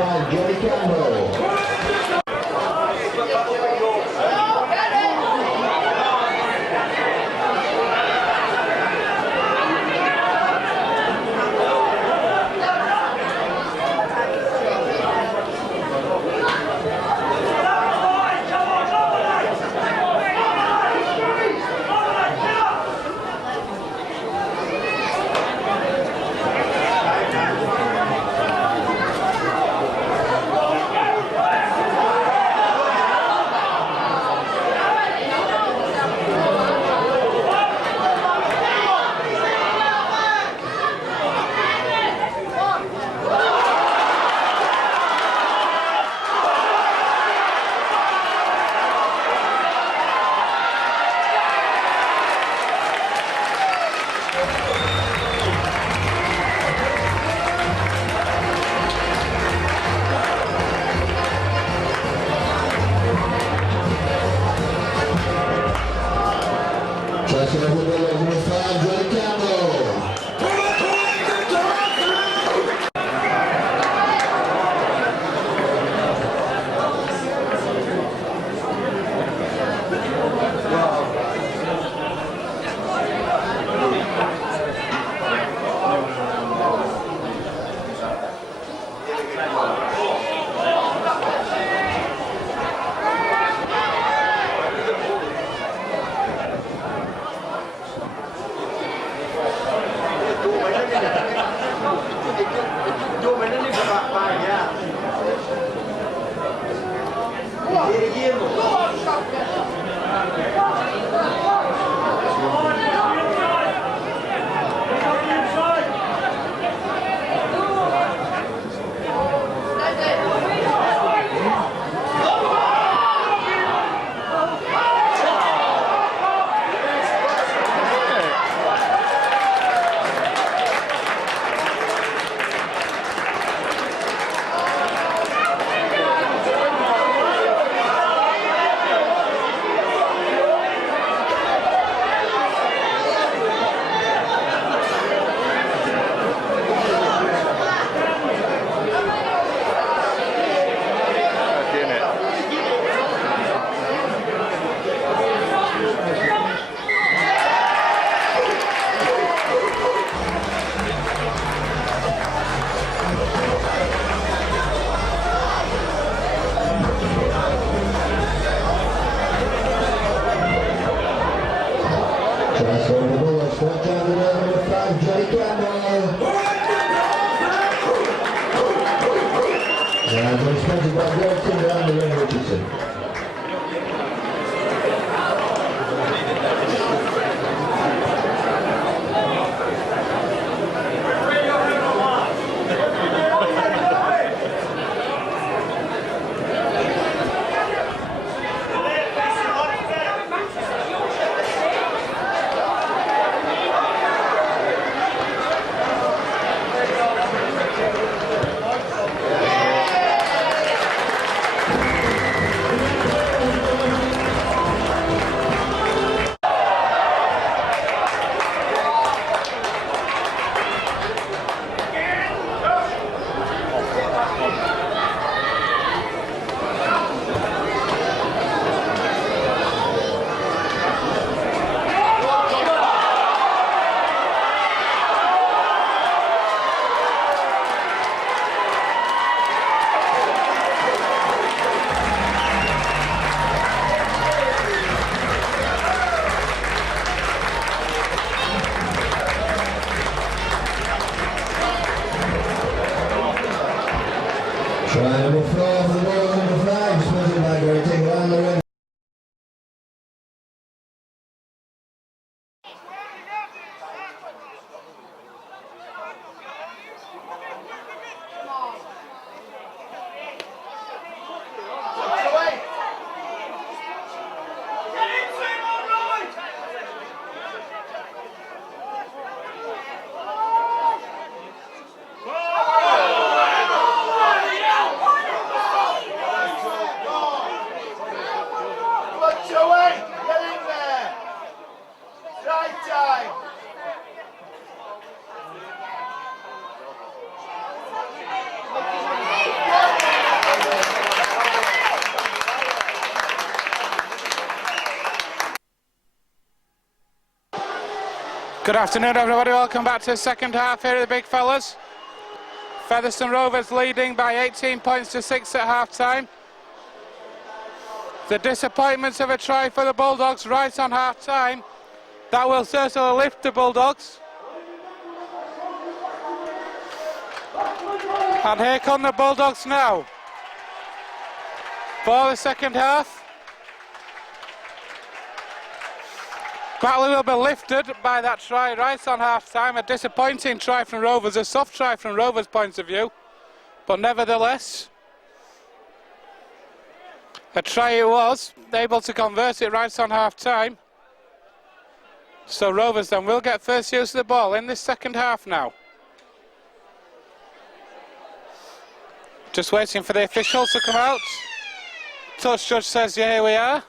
5, Johnny Campbell. Passing over the Bulldogs number 5, Johnny Campbell. Passing over the Bulldogs, first down to number 5, Johnny Campbell. And responsible by Greg Timber and the Ren Richardson. Try number 4 for the Bulldogs number 5, sponsored by Greg Timber and the Ren. Good afternoon, everybody. Welcome back to the second half here at the big fellas. Featherstone Rovers leading by 18 points to 6 at half-time. The disappointments of a try for the Bulldogs right on half-time. That will certainly lift the Bulldogs. And here come the Bulldogs now for the second half. Batley will be lifted by that try right on half-time. A disappointing try from Rovers, a soft try from Rovers' point of view, but nevertheless a try it was, able to convert it right on half-time. So Rovers then will get first use of the ball in this second half now. Just waiting for the officials to come out. Touch judge says, yeah, here we are.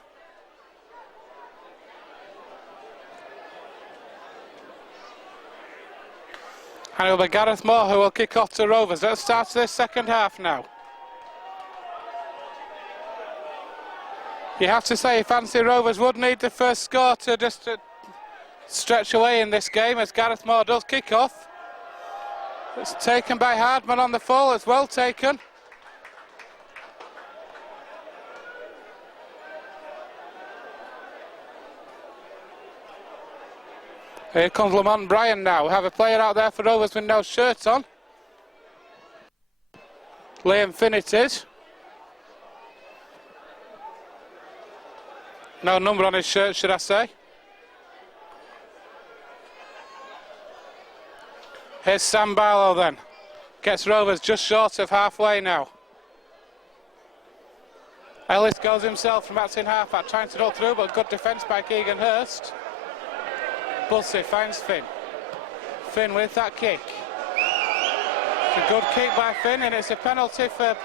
And it'll be Gareth Moore who will kick off to Rovers at the start of this second half now. You have to say, fancy Rovers would need the first score to just stretch away in this game as Gareth Moore does kick off. It's taken by Hardman on the full, it's well taken. Here comes Lamont Bryan now. We have a player out there for Rovers with no shirt on. Liam Finn it is. No number on his shirt, should I say. Here's Sam Barlow then. Gets Rovers just short of halfway now. Ellis goes himself from acting half-back, trying to duck through, but good defence by Keegan Hurst. Bussey finds Finn. Finn with that kick. It's a good kick by Finn, and it's a penalty for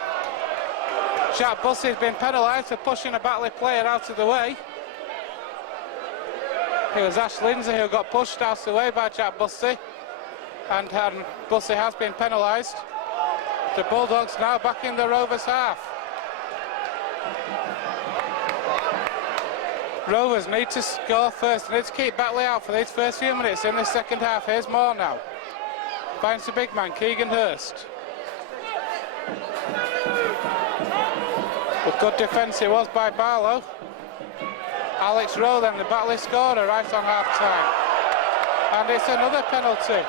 Jack Bussey. Has been penalised for pushing a Batley player out of the way. It was Ash Lindsay who got pushed out of the way by Jack Bussey, and Bussey has been penalised. The Bulldogs now back in the Rovers half. Rovers need to score first. They need to keep Batley out for these first few minutes in the second half. Here's Moore now. Finds the big man, Keegan Hurst. With good defence it was by Barlow. Alex Rowe then, the Batley scorer, right on half-time. And it's another penalty.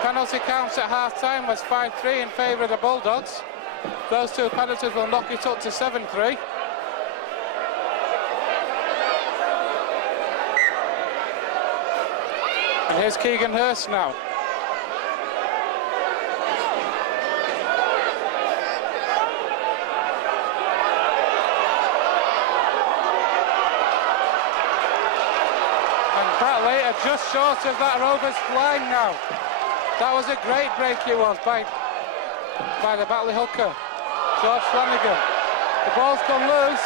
Penalty counts at half-time was 5-3 in favour of the Bulldogs. Those two penalties will knock it up to 7-3. And here's Keegan Hurst now. And Batley are just short of that Rovers line now. That was a great break it was by the Batley hooker, George Flanagan. The ball's come loose.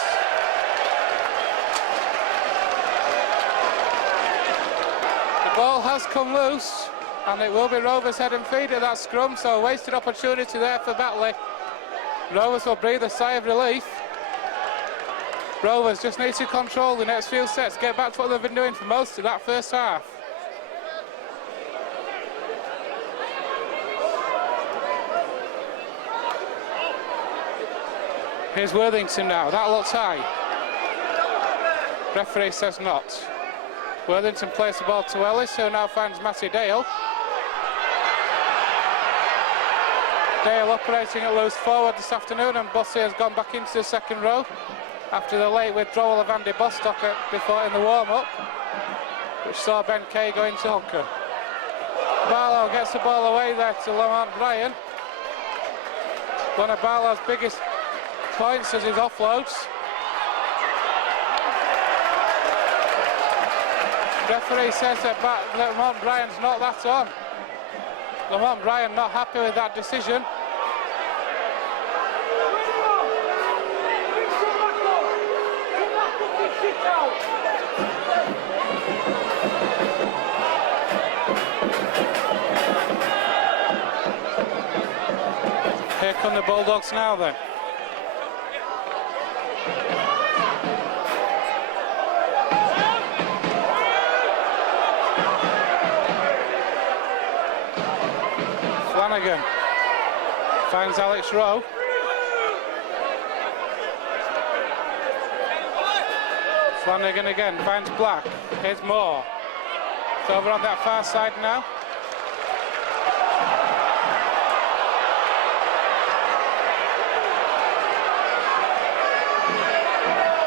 Ball has come loose, and it will be Rovers head and feet at that scrum, so a wasted opportunity there for Batley. Rovers will breathe a sigh of relief. Rovers just need to control the next few sets, get back to what they've been doing for most of that first half. Here's Worthington now, that looks high. Referee says not. Worthington plays the ball to Ellis, who now finds Matty Dale. Dale operating at loose forward this afternoon, and Bussey has gone back into the second row after the late withdrawal of Andy Bostock before in the warm-up, which saw Ben Kay go into hooker. Barlow gets the ball away there to Lamont Bryan. One of Barlow's biggest points is his offloads. Referee says that Lamont Bryan's not that on. Lamont Bryan not happy with that decision. Here come the Bulldogs now then. Flanagan finds Alex Rowe. Flanagan again finds Black. Here's Moore. It's over on that far side now.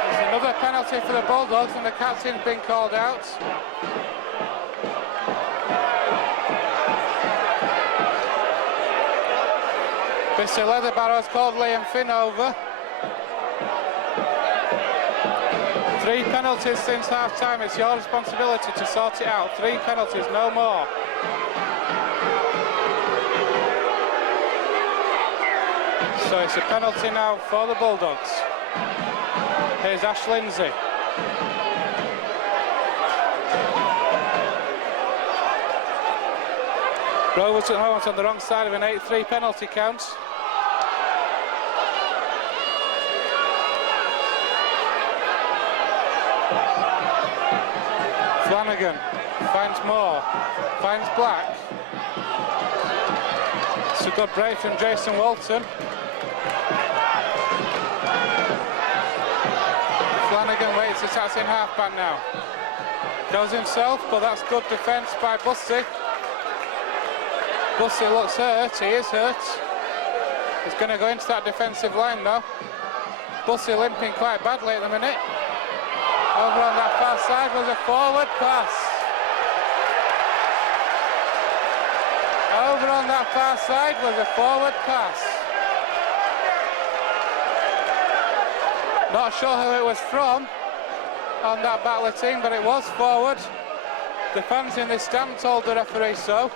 There's another penalty for the Bulldogs and the captain's been called out. Mr. Leatherbarrow's called Liam Finn over. 3 penalties since half-time. It's your responsibility to sort it out. 3 penalties, no more. So it's a penalty now for the Bulldogs. Here's Ash Lindsay. Rovers at home on the wrong side of an 8-3 penalty count. Flanagan finds Moore, finds Black. It's a good break from Jason Walton. Flanagan waits, attacks in half-back now. Goes himself, but that's good defence by Bussey. Bussey looks hurt, he is hurt. He's going to go into that defensive line now. Bussey limping quite badly at the minute. Over on that far side was a forward pass. Over on that far side was a forward pass. Not sure who it was from on that Batley team, but it was forward. The fans in the stand told the referee so.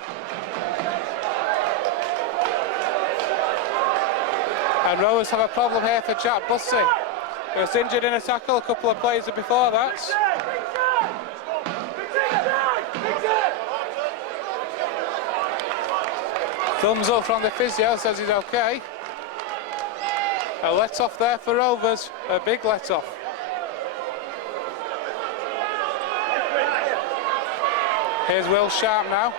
And Rovers have a problem here for Jack Bussey. He was injured in a tackle a couple of plays before that. Thumbs up from the physio, says he's okay. A let-off there for Rovers, a big let-off. Here's Will Sharp now.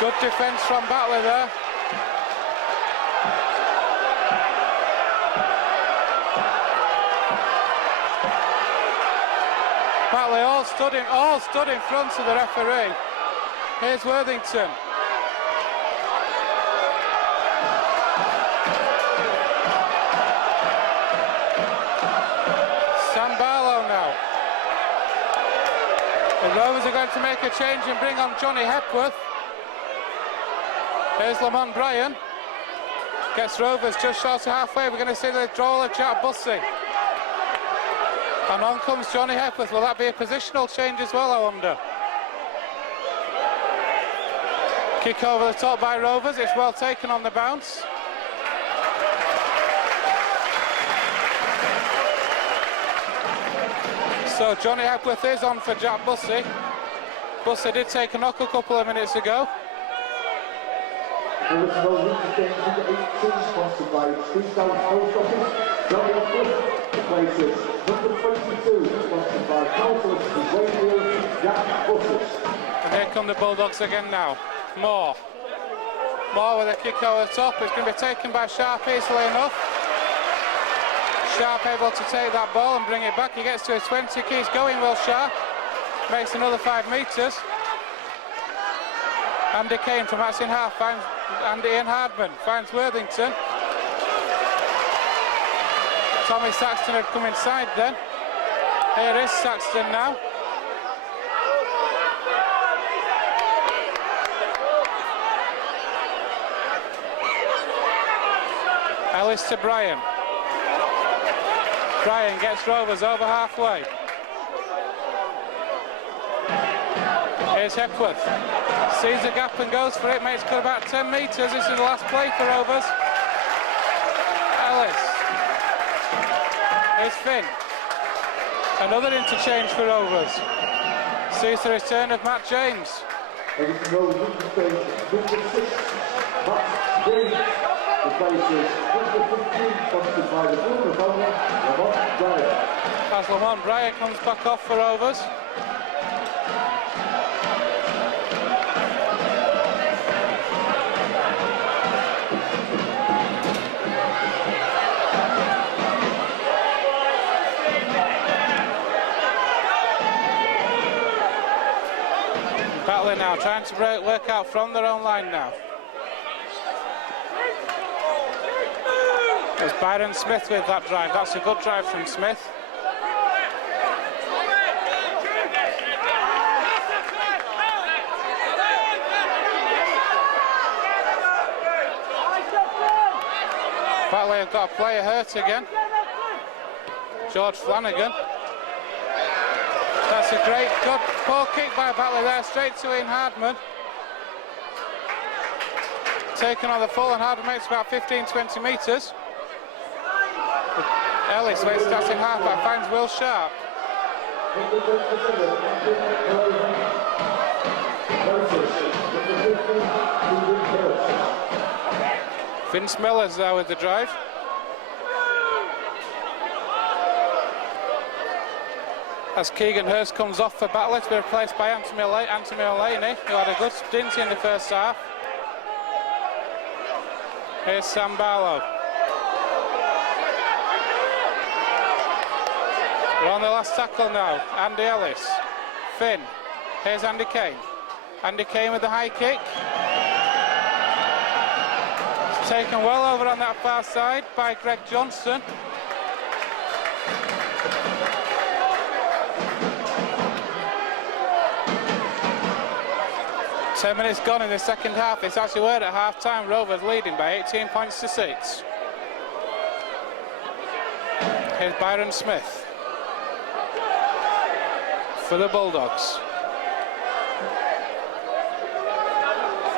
Good defence from Batley there. Batley all stood in front of the referee. Here's Worthington. Sam Barlow now. The Rovers are going to make a change and bring on Johnny Hepworth. Here's Lamont Bryan. Gets Rovers just short of halfway. We're going to see the withdrawal of Jack Bussey. And on comes Johnny Hepworth. Will that be a positional change as well, I wonder? Kick over the top by Rovers. It's well taken on the bounce. So Johnny Hepworth is on for Jack Bussey. Bussey did take a knock a couple of minutes ago. Sponsored by Featherstone Post Office, Johnny Hepworth, places number 22, sponsored by Council Wakefield, Jack Bussey. And here come the Bulldogs again now. Moore with a kick over the top. It's going to be taken by Sharp easily enough. Sharp able to take that ball and bring it back. He gets to his 20, keeps going, Will Sharp. Makes another 5 metres. Andy Kane from that's in half finds Ian Hardman, finds Worthington. Tommy Saxton had come inside then. Here is Saxton now. Ellis to Bryan. Bryan gets Rovers over halfway. Here's Hepworth. Sees the gap and goes for it. Makes cut about 10 metres. This is the last play for Rovers. Ellis. Here's Finn. Another interchange for Rovers. Sees the return of Matt James. As Lamont Bryan comes back off for Rovers. Batley now trying to work out from their own line now. There's Byron Smith with that drive. That's a good drive from Smith. Batley have got a player hurt again. George Flanagan. That's a great, good ball kick by Batley there, straight to Ian Hardman. Taken on the full, and Hardman makes about 15-20 metres. Ellis, when it starts in half-back, finds Will Sharp. Vince Miller's there with the drive. As Keegan Hurst comes off for Batley to be replaced by Anthony Mullaney, who had a good stint in the first half. Here's Sam Barlow. We're on the last tackle now. Andy Ellis. Finn. Here's Andy Kane. Andy Kane with the high kick. It's taken well over on that far side by Greg Johnson. Ten minutes gone in the second half. It's actually word at half time. Rovers leading by 18 points to 6. Here's Byron Smith for the Bulldogs.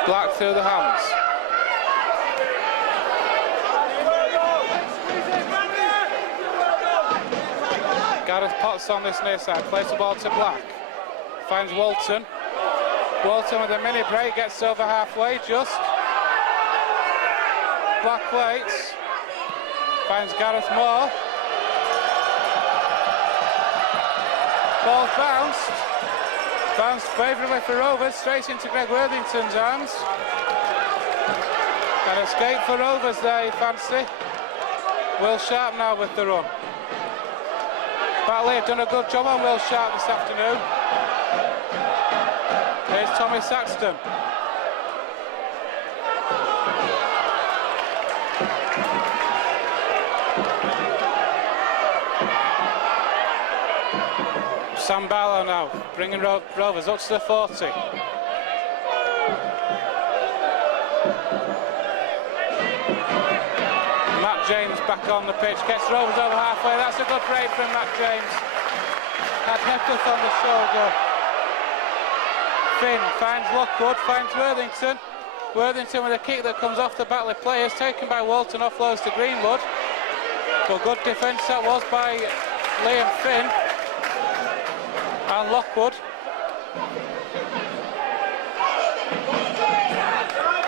Black through the hands. Gareth Potts on this near side, plays the ball to Black. Finds Walton. Walton with a mini break, gets over halfway just. Black waits. Finds Gareth Moore. Ball bounced. Bounced favourably for Rovers, straight into Greg Worthington's hands. An escape for Rovers there, you fancy. Will Sharp now with the run. Batley have done a good job on Will Sharp this afternoon. Here's Tommy Saxton. Sam Barlow now, bringing Rovers up to the 40. Matt James back on the pitch, gets Rovers over halfway. That's a good break from Matt James. Had Hepworth on the shoulder. Finn finds Lockwood, finds Worthington. Worthington with a kick that comes off the Batley players, taken by Walton, offloads to Greenwood. But good defence that was by Liam Finn and Lockwood.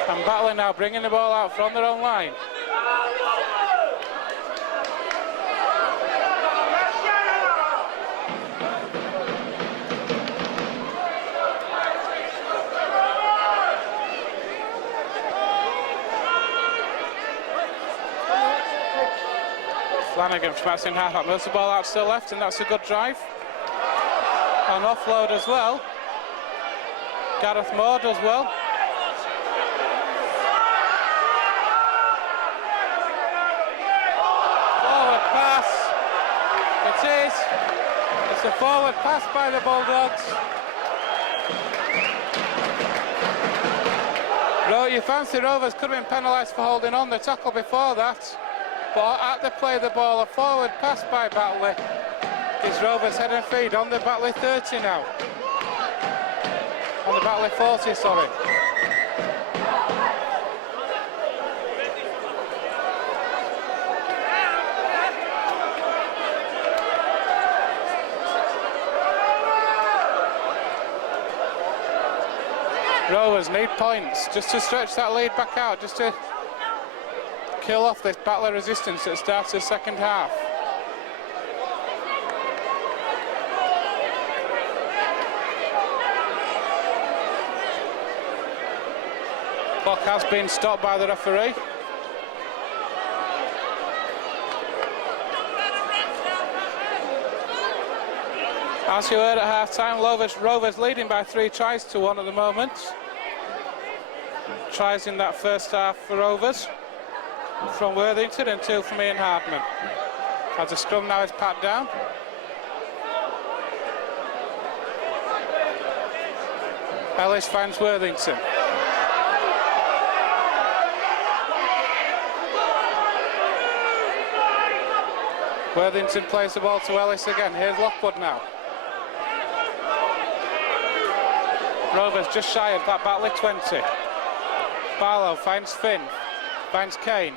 And Batley now bringing the ball out from their own line. Flanagan smacks in half up, moves the ball out to the left, and that's a good drive. An offload as well. Gareth Moore does well. Forward pass. It is. It's a forward pass by the Bulldogs. You fancy Rovers could have been penalised for holding on the tackle before that. But at the play of the ball, a forward pass by Batley. It's Rovers head and feed on the Batley 30 now. On the Batley 40, sorry. Rovers need points just to stretch that lead back out, just to kill off this Batley resistance that starts the second half. Clock has been stopped by the referee. As you heard at half-time, Rovers leading by 3 tries to 1 at the moment. Tries in that first half for Rovers from Worthington and 2 from Ian Hardman. As the scrum now is pat down. Ellis finds Worthington. Worthington plays the ball to Ellis again. Here's Lockwood now. Rovers just shy of that Batley 20. Barlow finds Finn, finds Kane.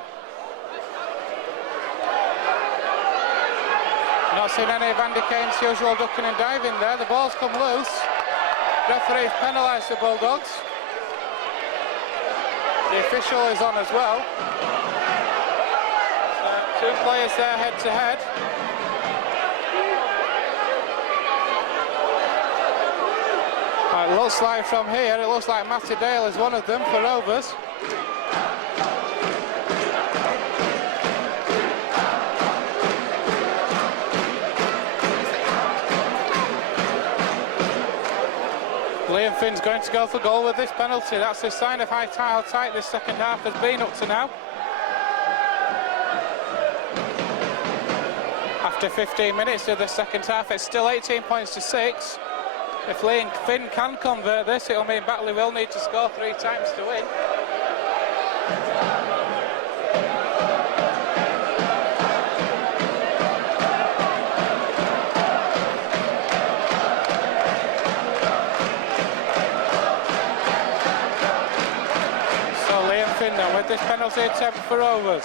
Not seen any of Andy Kane's usual ducking and diving there. The ball's come loose. Referee's penalised the Bulldogs. The official is on as well. 2 players there head to head. It looks like from here, it looks like Matty Dale is one of them for Rovers. Liam Finn's going to go for goal with this penalty. That's a sign of how tight this second half has been up to now. After 15 minutes of the second half, it's still 18 points to 6. If Liam Finn can convert this, it'll mean Batley will need to score 3 times to win. So Liam Finn then with this penalty attempt for Rovers.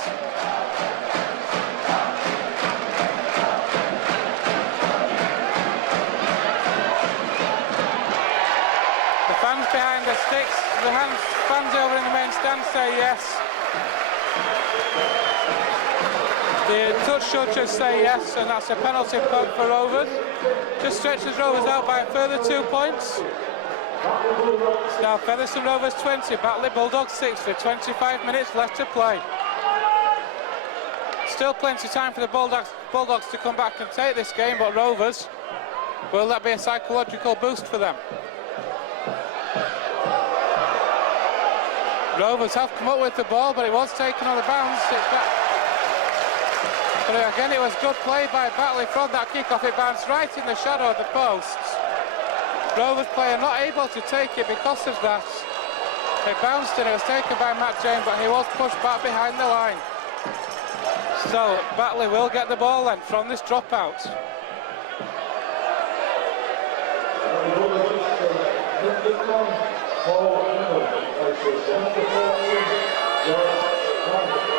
Fans behind the sticks, the fans over in the main stand say yes. The touch judges say yes, and that's a penalty point for Rovers. Just stretches Rovers out by a further 2 points. It's now Featherstone Rovers 20, Batley Bulldogs 6 with 25 minutes left to play. Still plenty of time for the Bulldogs to come back and take this game, but Rovers, will that be a psychological boost for them? Rovers have come up with the ball, but it was taken on the bounce. But again, it was good play by Batley from that kick-off. It bounced right in the shadow of the posts. Rovers player not able to take it because of that. It bounced and it was taken by Matt James, but he was pushed back behind the line. So Batley will get the ball then from this dropout.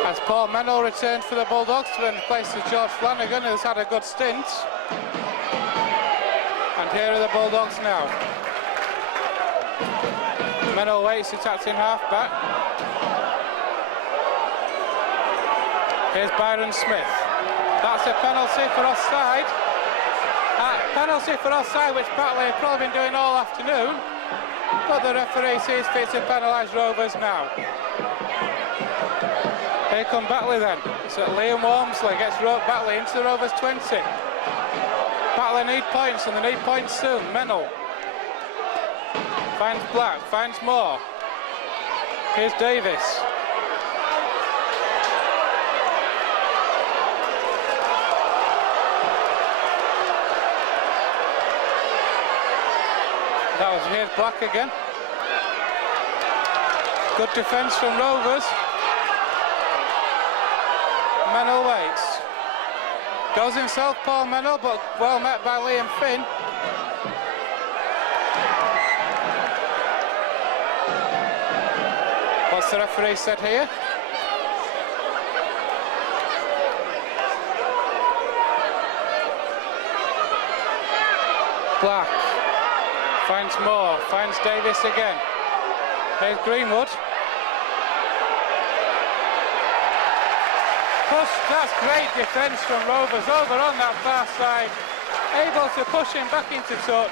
As Paul Mennell returned for the Bulldogs to replace George Flanagan, who's had a good stint. And here are the Bulldogs now. Mennell waits, attacks in half-back. Here's Byron Smith. That's a penalty for offside. Penalty for offside, which Batley have probably been doing all afternoon. But the referee sees fit to penalise Rovers now. Here come Batley then. So Liam Walmsley gets Batley into the Rovers 20. Batley need points, and they need points soon. Mennell finds Black, finds Moore. Here's Davis. Here's Black again. Good defence from Rovers. Mennell waits. Goes himself, Paul Mennell, but well met by Liam Finn. What's the referee said here? Black finds Moore, finds Davis again. Here's Greenwood. Push, that's great defence from Rovers over on that far side. Able to push him back into touch.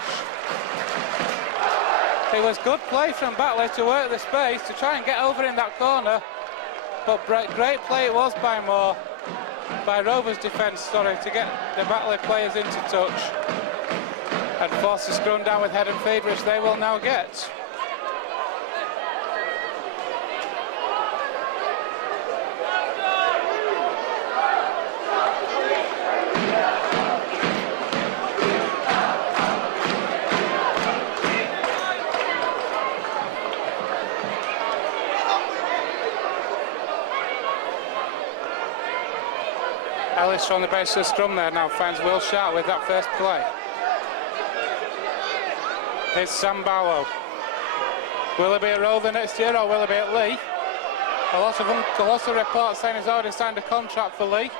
It was good play from Batley to work the space to try and get over in that corner. But great play it was by Moore, by Rovers defence, sorry, to get the Batley players into touch. and force the scrum down with head and feet, which they will now get. Ellis from the base of the scrum there now finds Will Sharp with that first play. Here's Sam Barlow. Will he be at Rover next year or will he be at Lee? A lot of reports saying he's already signed a contract for Lee.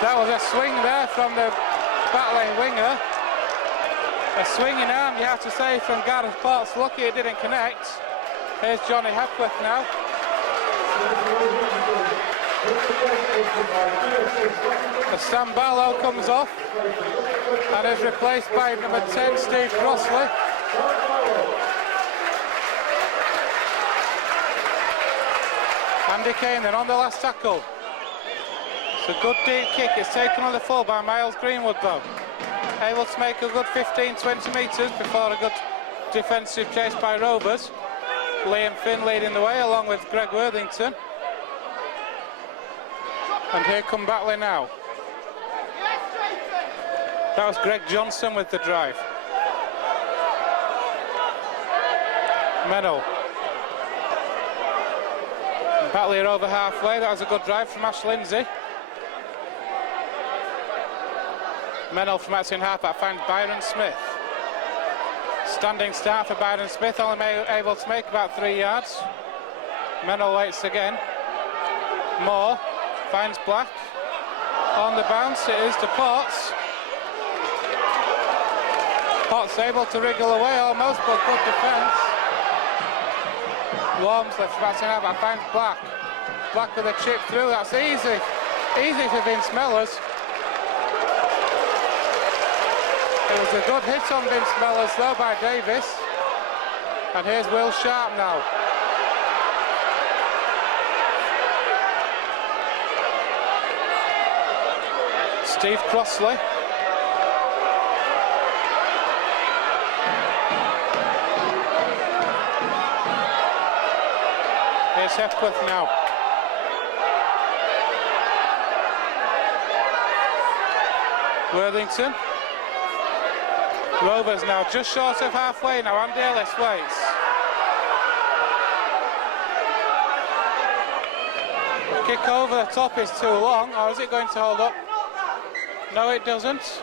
That was a swing there from the Batley winger. A swinging arm, you have to say, from Gareth Potts. Lucky it didn't connect. Here's Johnny Hepworth now. As Sam Barlow comes off and is replaced by number 10, Steve Crossley. Andy Kane then on the last tackle. It's a good deep kick. It's taken on the full by Miles Greenwood though. Able to make a good 15-20 metres before a good defensive chase by Rovers. Liam Finn leading the way along with Greg Worthington. And here come Batley now. That was Greg Johnson with the drive. Mennell. And Batley are over halfway. That was a good drive from Ash Lindsay. Mennell from outside halfback finds Byron Smith. Standing start for Byron Smith, only able to make about 3 yards. Mennell waits again. Moore finds Black. On the bounce, it is to Potts. Potts able to wriggle away almost, but good defence. Walmsley from outside halfback finds Black. Black with a chip through, that's easy. Easy for Vince Mellors. It was a good hit on Vince Mellors though by Davis. And here's Will Sharp now. Steve Crossley. Here's Hepworth now. Worthington. Rovers now just short of halfway now. Andy Ellis waits. Kick over the top is too long, or is it going to hold up? No, it doesn't.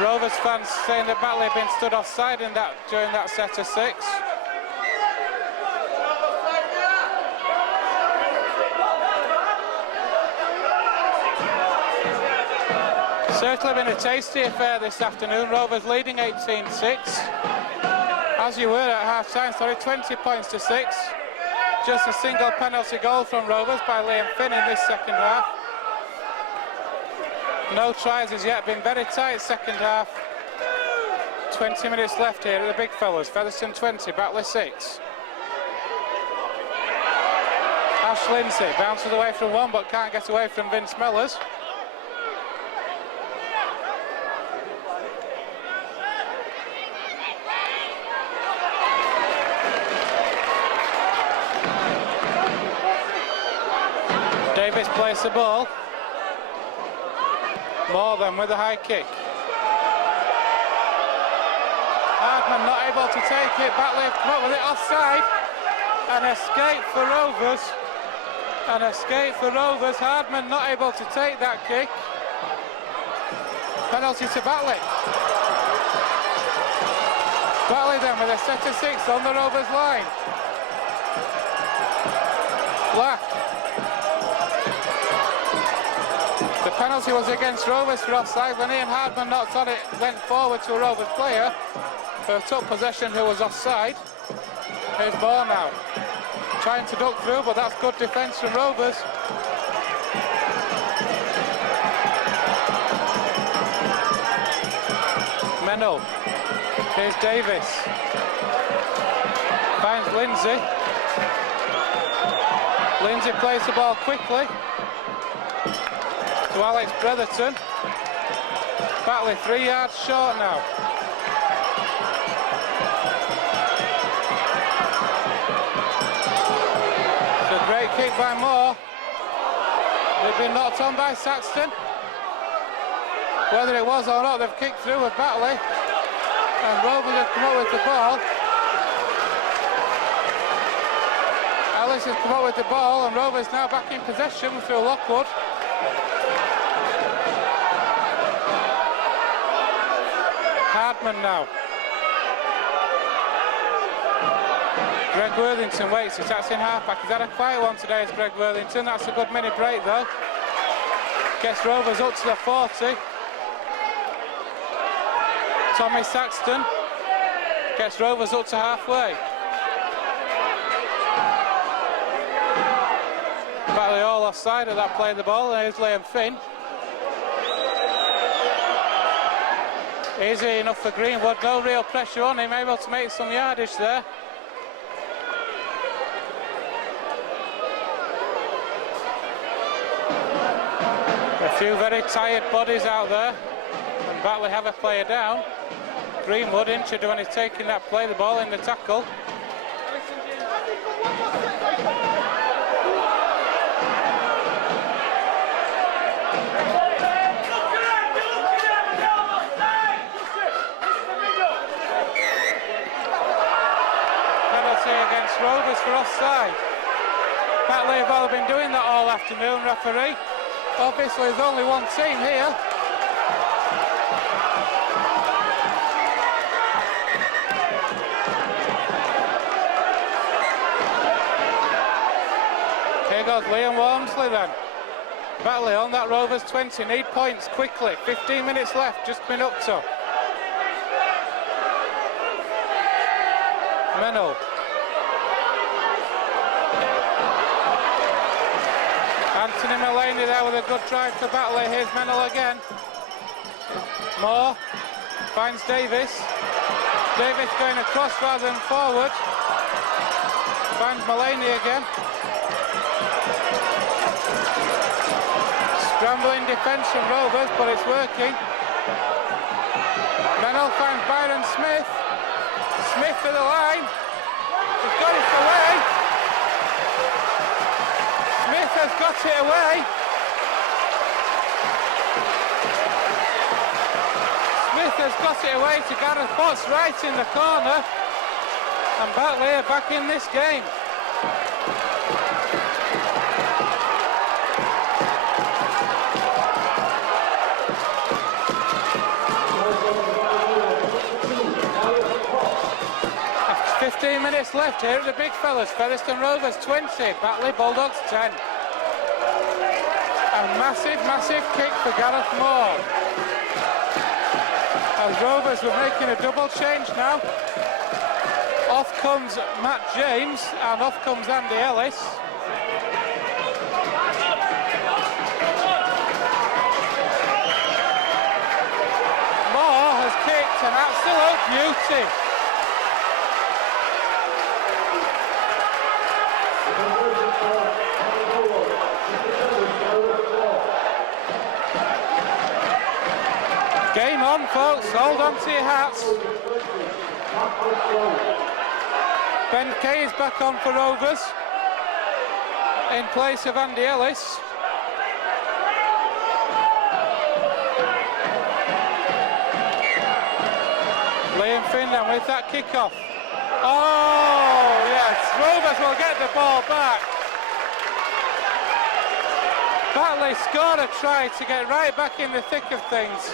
Rovers fans saying that Batley have been stood offside in that during that set of 6. Certainly been a tasty affair this afternoon. Rovers leading 18-6. As you were at half-time, 20 points to 6. Just a single penalty goal from Rovers by Liam Finn in this second half. No tries as yet, been very tight second half. 20 minutes left here at the big fellas. Featherstone 20, Batley 6. Ash Lindsay bounces away from one but can't get away from Vince Mellors. Davis plays the ball. More than with a high kick. Hardman not able to take it. Batley come up with it offside. An escape for Rovers. An escape for Rovers. Hardman not able to take that kick. Penalty to Batley. Batley then with a set of 6 on the Rovers line. Black. The penalty was against Rovers for offside. When Ian Hardman knocked on it, went forward to a Rovers player who took possession, who was offside. Here's Moore now. Trying to duck through, but that's good defence from Rovers. Mennell. Here's Davis. Finds Lindsay. Lindsay plays the ball quickly to Alex Bretherton. Batley 3 yards short now. It's a great kick by Moore. They've been knocked on by Saxton. Whether it was or not, they've kicked through with Batley. And Rovers have come up with the ball. Ellis has come up with the ball, and Rovers now back in possession through Lockwood. Hardman now. Greg Worthington waits, he's in half-back. He's had a quiet one today as Greg Worthington. That's a good mini break though. Gets Rovers up to the 40. Tommy Saxton gets Rovers up to halfway. Batley all offside of that play of the ball. There's Liam Finn. Easy enough for Greenwood, no real pressure on him, able to make some yardage there. A few very tired bodies out there, and Batley have a player down. Greenwood injured when he's taking that play, the ball in the tackle. Against Rovers for offside. Batley have all been doing that all afternoon, referee. Obviously there's only one team here. Here goes Liam Walmsley then. Batley on that Rovers 20, need points quickly. 15 minutes left, just been up to. Mennell. Anthony Mullaney there with a good drive for Batley. Here's Mennell again. Moore finds Davis. Davis going across rather than forward. Finds Mullaney again. Scrambling defence from Rovers, but it's working. Mennell finds Byron Smith. Smith to the line. He's got it away. Smith has got it away. Smith has got it away to Gareth Potts right in the corner. And Batley are back in this game. After 15 minutes left here at the big fellas. Featherstone Rovers 20, Batley Bulldogs 10. A massive, massive kick for Gareth Moore. As Rovers were making a double change now. Off comes Matt James and off comes Andy Ellis. Moore has kicked an absolute beauty. Game on, folks. Hold on to your hats. Ben Kay is back on for Rovers in place of Andy Ellis. Liam Finn then with that kick-off. Oh, yes. Rovers will get the ball back. Batley scored a try to get right back in the thick of things,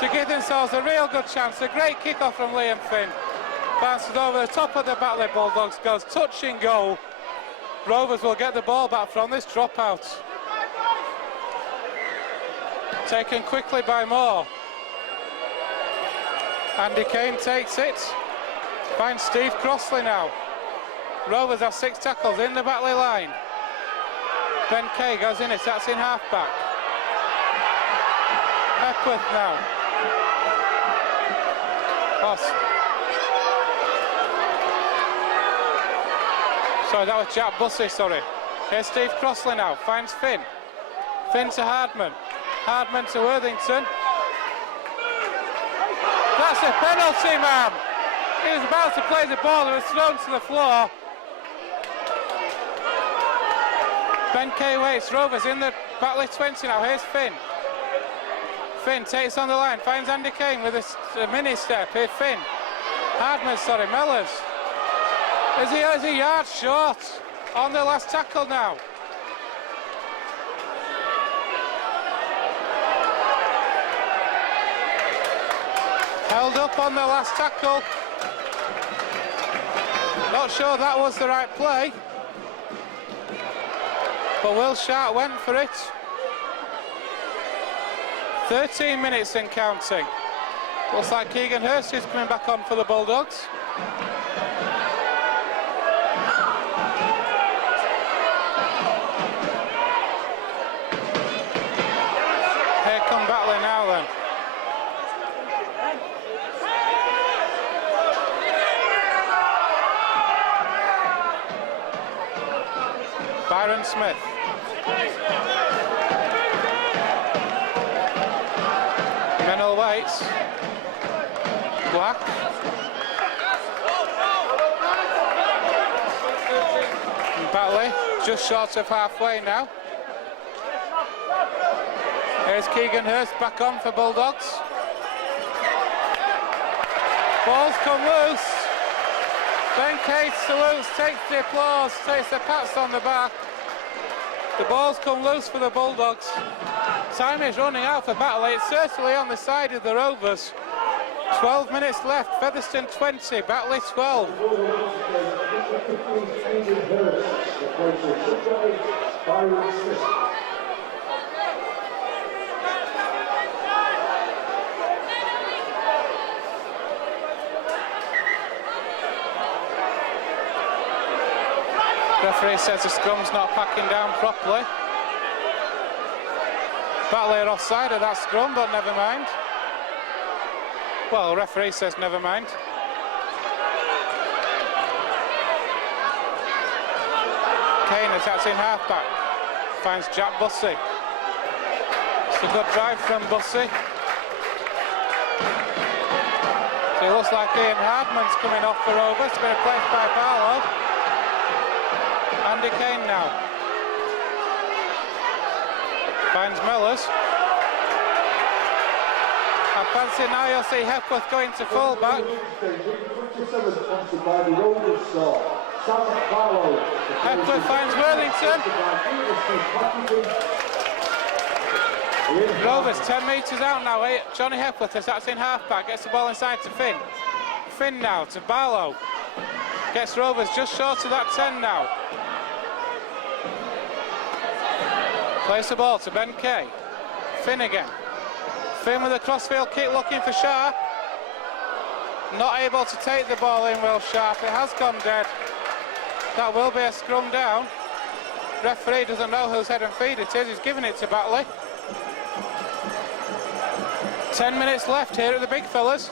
to give themselves a real good chance. A great kick-off from Liam Finn. Bounces over the top of the Batley Bulldogs, goes touching goal. Rovers will get the ball back from this dropout. Taken quickly by Moore. Andy Kane takes it. Finds Steve Crossley now. Rovers have 6 tackles in the Batley line. Ben Kay goes in it, that's in half-back. Hepworth now. Boss. Sorry, that was Jack Bussey, sorry. Here's Steve Crossley now, finds Finn. Finn to Hardman. Hardman to Worthington. That's a penalty, man. He was about to play the ball, it was thrown to the floor. Ben Kay waits, Rovers in the Batley 20 now, here's Finn. Finn takes on the line, finds Andy Kane with a mini step, here's Finn. Mellors. Is he yards short on the last tackle now? Held up on the last tackle. Not sure that was the right play. But Will Sharp went for it. 13 minutes and counting. Looks like Keegan Hurst is coming back on for the Bulldogs. Here come Batley now then. Byron Smith. Mennell waits. Black. And Batley just short of halfway now. Here's Keegan Hurst back on for Bulldogs. Balls come loose. Ben Kay salutes, takes the applause, takes the pats on the back. The balls come loose for the Bulldogs. Time is running out for Batley. It's certainly on the side of the Rovers. 12 minutes left. Featherstone 20, Batley 12. Referee says the scrum's not packing down properly. Batley are offside of that scrum, but never mind. Well, the referee says never mind. Kane attacks in half-back. Finds Jack Bussey. It's a good drive from Bussey. So it looks like Ian Hardman's coming off for Rovers. It's been replaced by Barlow. Andy Kane now. Finds Mellors. I fancy now you'll see Hepworth going to full-back. Hepworth finds Worthington. Rovers 10 metres out now. Johnny Hepworth is that's in half-back. Gets the ball inside to Finn. Finn now to Barlow. Gets Rovers just short of that 10 now. Plays the ball to Ben Kay. Finn again. Finn with a crossfield kick looking for Sharp. Not able to take the ball in, Will Sharp. It has gone dead. That will be a scrum down. Referee doesn't know whose head and feet it is. He's giving it to Batley. 10 minutes left here at the big fellas.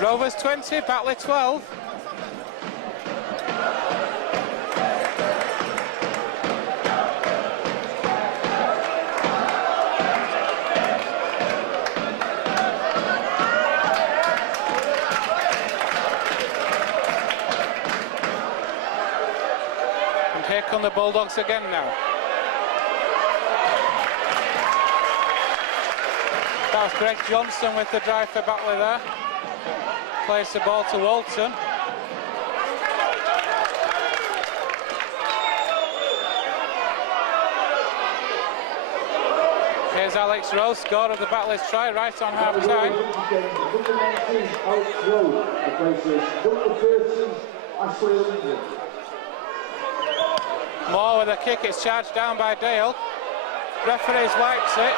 Rovers 20, Batley 12. Here come the Bulldogs again now. That was Greg Johnson with the drive for Batley there. Plays the ball to Walton. Here's Alex Rose, score of the Batley's try right on half time. Moore with a kick, it's charged down by Dale. Referees wipes it.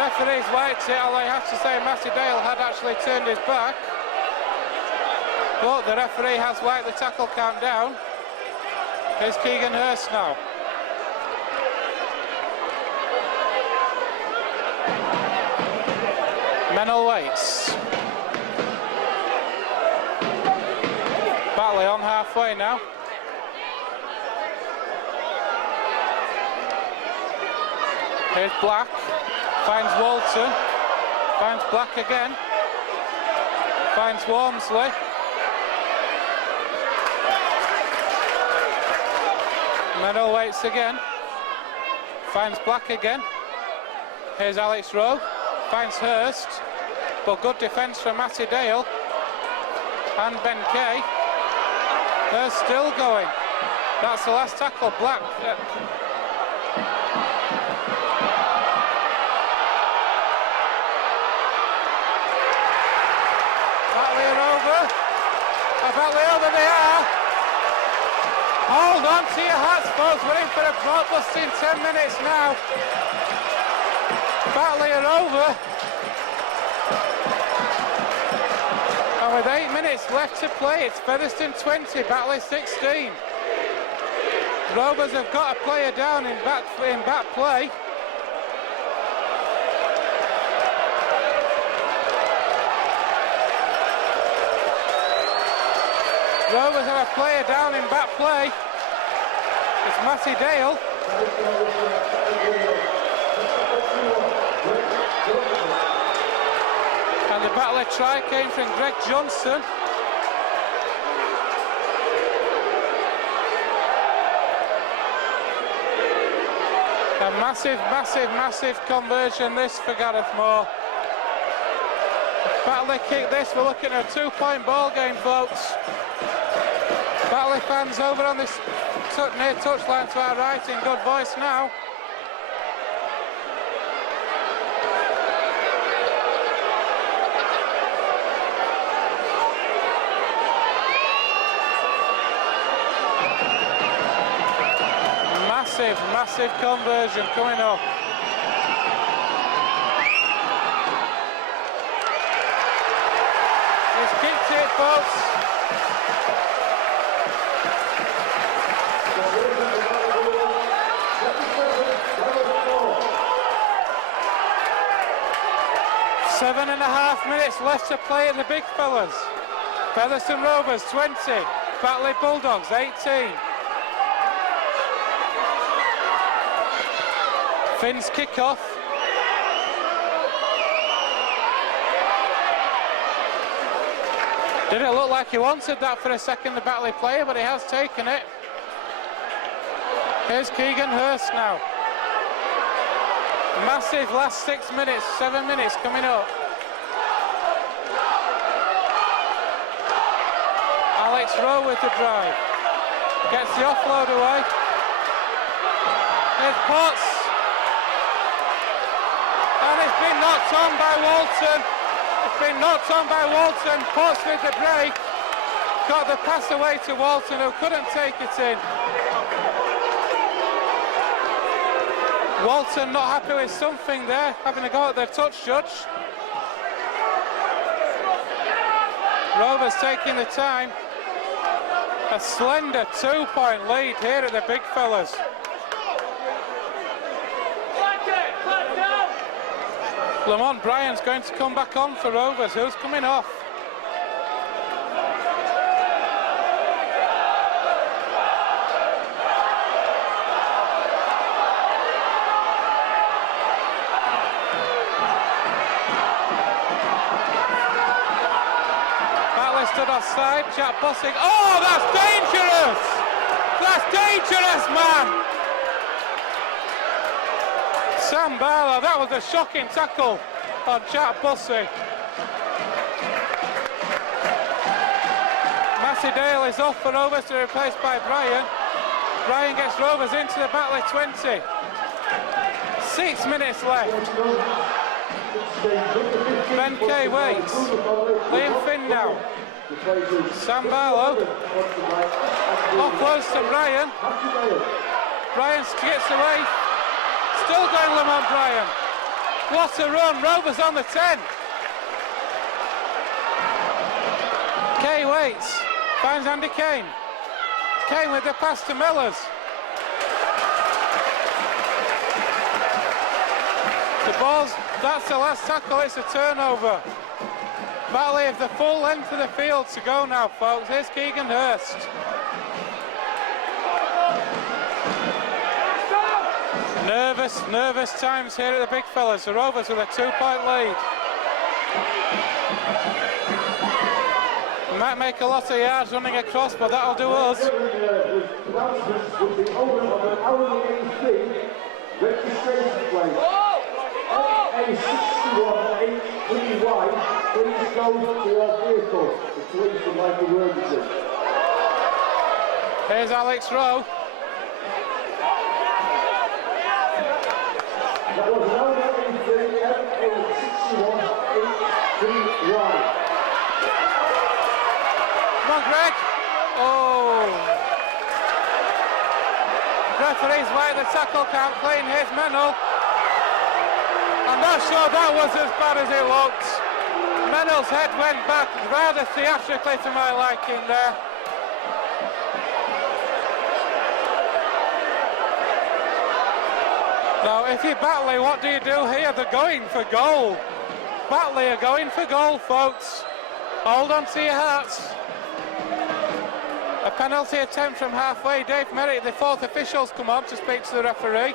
Although I have to say Matty Dale had actually turned his back. But the referee has wiped the tackle count down. Here's Keegan Hurst now. Mennell waits. Batley on halfway now. Here's Black, finds Walton, finds Black again. Finds Walmsley. Medal waits again. Finds Black again. Here's Alex Rowe. Finds Hurst. But good defence from Matty Dale. And Ben Kay. Hurst still going. That's the last tackle. Black. Batley are over. Batley over they are. Hold on to your hats, folks. We're in for a blockbuster in 10 minutes now. Batley are over. And with 8 minutes left to play, it's Featherstone 20, Batley 16. Rovers have got a player down in back play. Rovers have a player down in back play. It's Matty Dale. And the Batley try came from Greg Johnson. A massive conversion this for Gareth Moore. Batley kick this, we're looking at a 2-point ball game, folks. Batley fans over on this near touchline to our right in good voice now. Massive conversion coming up. He's kicked it, folks. Seven and a half minutes left to play at the big fellas. Featherstone Rovers 20, Batley Bulldogs 18. Finn's kick-off. Didn't look like he wanted that for a second, the Batley player, but he has taken it. Here's Keegan Hurst now. Massive last 6 minutes, 7 minutes coming up. Alex Rowe with the drive. Gets the offload away. Here's Potts. And it's been knocked on by Walton. It's been knocked on by Walton. Potts with the break. Got the pass away to Walton, who couldn't take it in. Walton not happy with something there, having a go at the touch judge. Rovers taking the time. A slender 2-point lead here at the big fellas. Lamont Bryan's going to come back on for Rovers. Who's coming off? Batley stood offside. Jack Bossing. Oh, that's dangerous! That's dangerous, man! Sam Barlow, that was a shocking tackle on Jack Bussey. Matty Dale is off for Rovers to be replaced by Bryan. Bryan gets Rovers into the Batley 20. 6 minutes left. Ben Kay waits. Liam Finn now. Sam Barlow. Offloads to Bryan. Bryan gets away. Still going Lamont Bryan. What a run. Rovers on the 10. Kay waits. Finds Andy Kane. Kane with the pass to Millers. The ball's, that's the last tackle, it's a turnover. Batley have the full length of the field to go now, folks. Here's Keegan Hurst. Nervous times here at the big fellas. The Rovers with a 2-point lead. Might make a lot of yards running across, but that'll do us. Announcements with the owner of an hourly fee registration plate. A61HPY, please go to your vehicle. The police would like a word with you. Here's Alex Rowe. That was an hourly fee, A61HPY. Come on, Greg. Oh. Referee's why the tackle can't clean. Here's Mennell. I'm not sure that was as bad as it looked. Mennell's head went back rather theatrically to my liking there. Now, if you're Batley, what do you do here? They're going for goal. Batley are going for goal, folks. Hold on to your hats. A penalty attempt from halfway. Dave Merrick, the fourth official's come on to speak to the referee.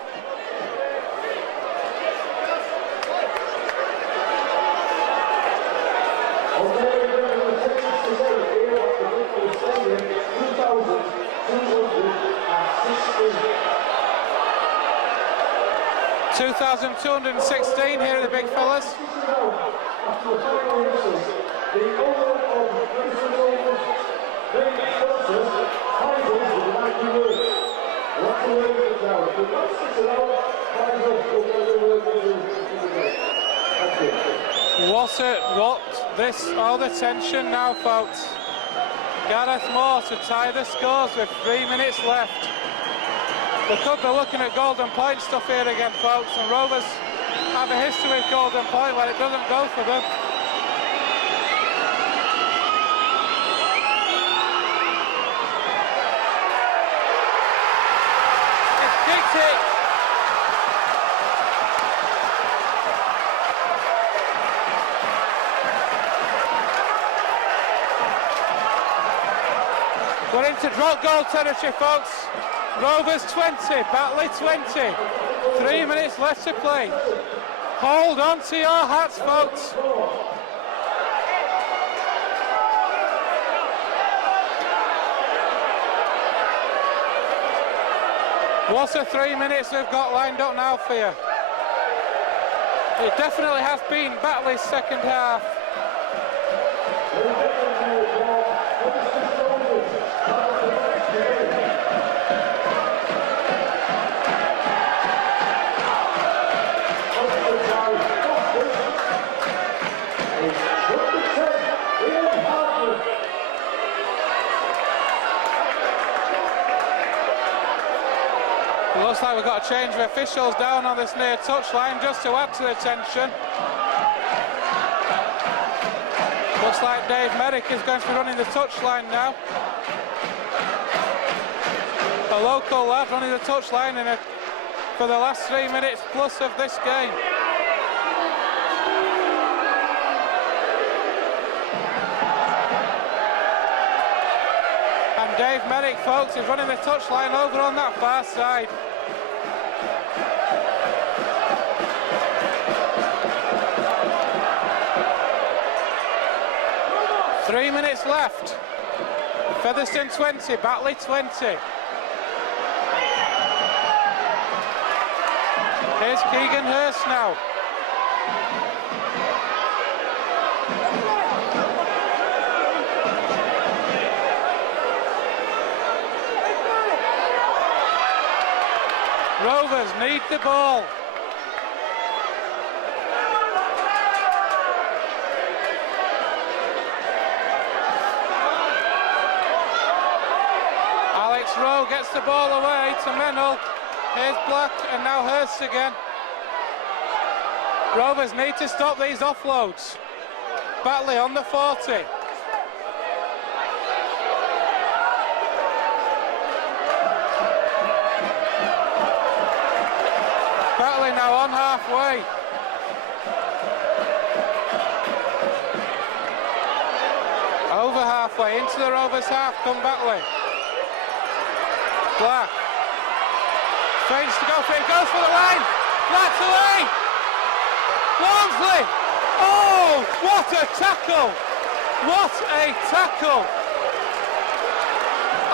$2,216 here are the big fellas. All the tension now, folks. Gareth Moore to tie the scores with 3 minutes left. We could be looking at golden point stuff here again, folks, and Rovers have a history with golden point when it doesn't go for them. It's kicked it. We're into drop goal territory, folks. Rovers 20, Batley 20. 3 minutes left to play. Hold on to your hats, folks. What a 3 minutes we've got lined up now for you. It definitely has been Batley's second half. Looks like we've got a change of officials down on this near touchline just to add to the tension. Looks like Dave Merrick is going to be running the touchline now. A local lad running the touchline for the last 3 minutes plus of this game. And Dave Merrick, folks, is running the touchline over on that far side. Three minutes left. Featherstone 20, Batley 20. Here's Keegan Hurst now. Rovers need the ball. Alex Rowe gets the ball away to Mennell. Here's Black and now Hurst again. Rovers need to stop these offloads. Batley on the 40. Batley now on halfway. Over halfway, into the Rovers half, come Batley. Black. Feigns to go for it, goes for the line. Black's away. Walmsley. Oh, what a tackle. What a tackle!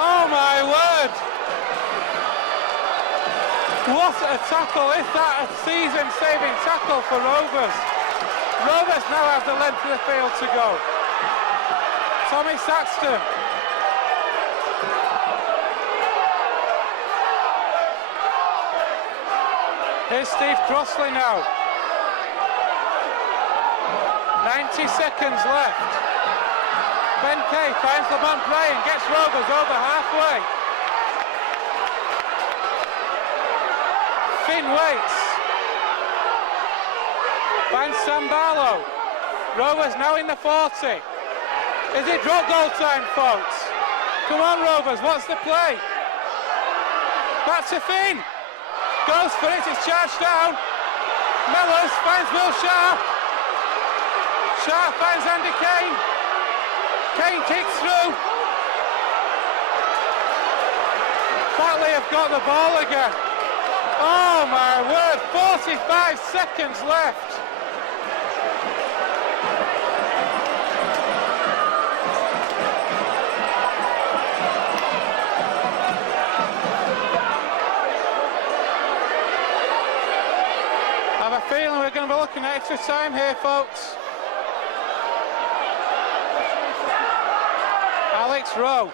Oh my word! What a tackle! Is that a season-saving tackle for Rovers? Rovers now have the length of the field to go. Tommy Saxton. Here's Steve Crossley now. 90 seconds left. Ben Kay finds Lamont Bryan, gets Rovers over halfway. Finn waits. Finds Sam Barlow. Rovers now in the 40. Is it drop goal time, folks? Come on, Rovers, what's the play? Back to Finn. Goes for it, it's charged down. Mellors finds Will Sharp. Sharp finds Andy Kane. Kane kicks through. Batley have got the ball again. Oh my word, 45 seconds left. I have a feeling we're going to be looking at extra time here, folks. Alex Rowe.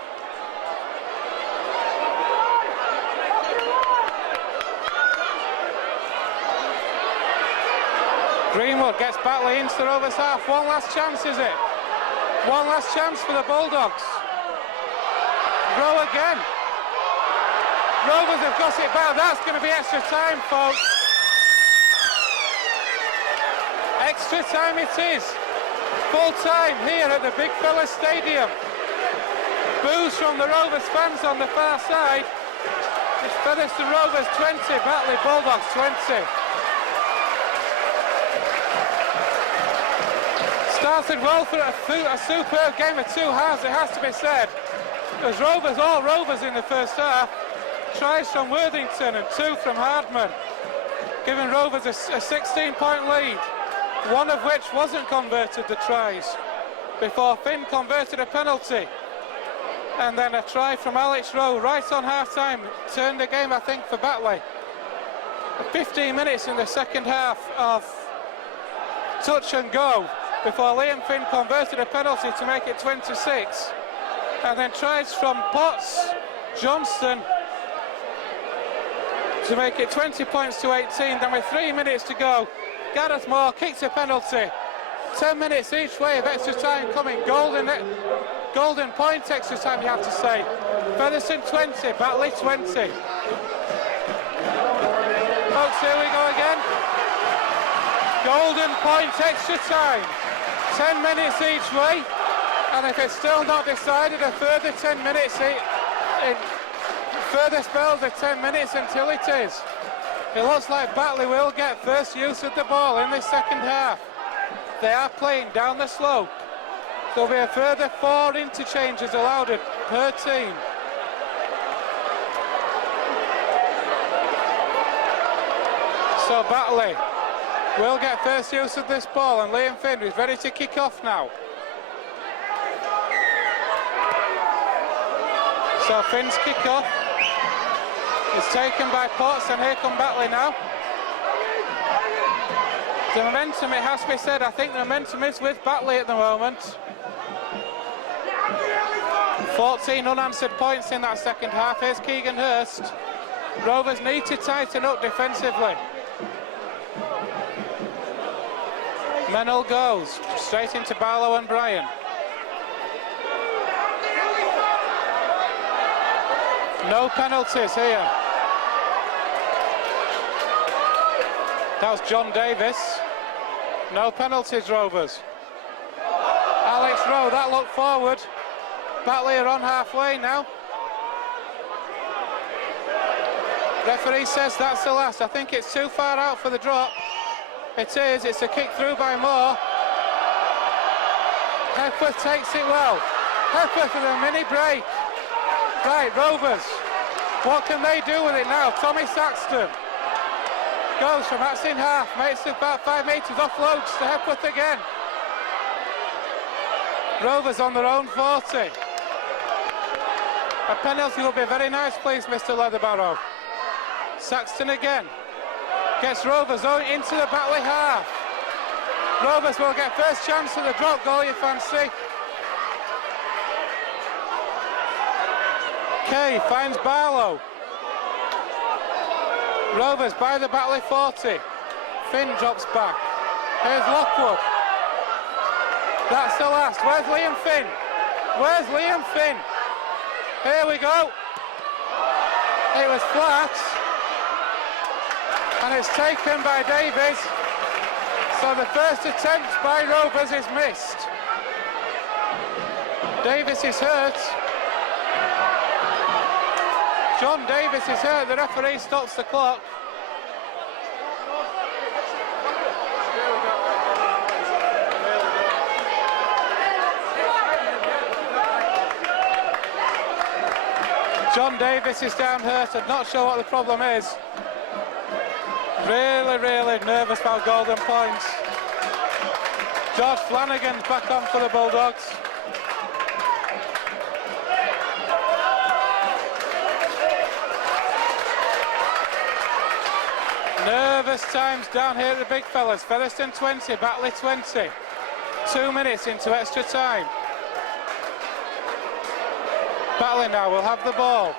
Greenwood gets Batley into the Rovers half. One last chance, is it? One last chance for the Bulldogs. Rowe again. Rovers have got it back. That's going to be extra time, folks. Extra time it is. Full time here at the Big Fella Stadium. Boos from the Rovers fans on the far side. It's Featherstone Rovers 20, Batley Bulldogs 20. Started well for a superb game of two halves, it has to be said. There's Rovers, all Rovers in the first half. Tries from Worthington and two from Hardman, giving Rovers a 16-point lead, one of which wasn't converted, the tries, before Finn converted a penalty. And then a try from Alex Rowe right on half-time turned the game, I think, for Batley. 15 minutes in the second half of touch and go before Liam Finn converted a penalty to make it 26. And then tries from Potts, Johnston to make it 20 points to 18. Then with 3 minutes to go, Gareth Moore kicks a penalty. 10 minutes each way of extra time coming. Golden point extra time, you have to say. Featherstone 20, Batley 20. Folks, here we go again. Golden point extra time. 10 minutes each way. And if it's still not decided, a further 10 minutes in further spells of 10 minutes until it is. It looks like Batley will get first use of the ball in this second half. They are playing down the slope. There'll be a further 4 interchanges allowed per team. So Batley will get first use of this ball, and Liam Finn is ready to kick off now. So Finn's kick off is taken by Potts, and here come Batley now. The momentum, it has to be said, I think the momentum is with Batley at the moment. 14 unanswered points in that second half. Here's Keegan Hurst. Rovers need to tighten up defensively. Mennell goes straight into Barlow and Bryan. No penalties here. That was John Davis. No penalties, Rovers. Alex Rowe, that looked forward. Batley are on halfway now. Referee says that's the last. I think it's too far out for the drop. It is, it's a kick through by Moore. Hepworth takes it well. Hepworth with a mini break. Right, Rovers, what can they do with it now? Tommy Saxton goes from that's in half, makes it about 5 metres, offloads to Hepworth again. Rovers on their own 40. A penalty would be very nice, please, Mr. Leatherbarrow. Saxton again. Gets Rovers into the Batley half. Rovers will get first chance of the drop goal, you fancy. Kay finds Barlow. Rovers by the Batley 40. Finn drops back. Here's Lockwood. That's the last. Where's Liam Finn? Where's Liam Finn? Here we go. It was flat. And it's taken by Davies. So the first attempt by Rovers is missed. Davies is hurt. John Davies is hurt. The referee stops the clock. John Davies is down hurt. I'm not sure what the problem is. Really, really nervous about golden points. George Flanagan's back on for the Bulldogs. Nervous times down here at the big fellas. Featherstone 20, Batley 20. 2 minutes into extra time. Batley now will have the ball.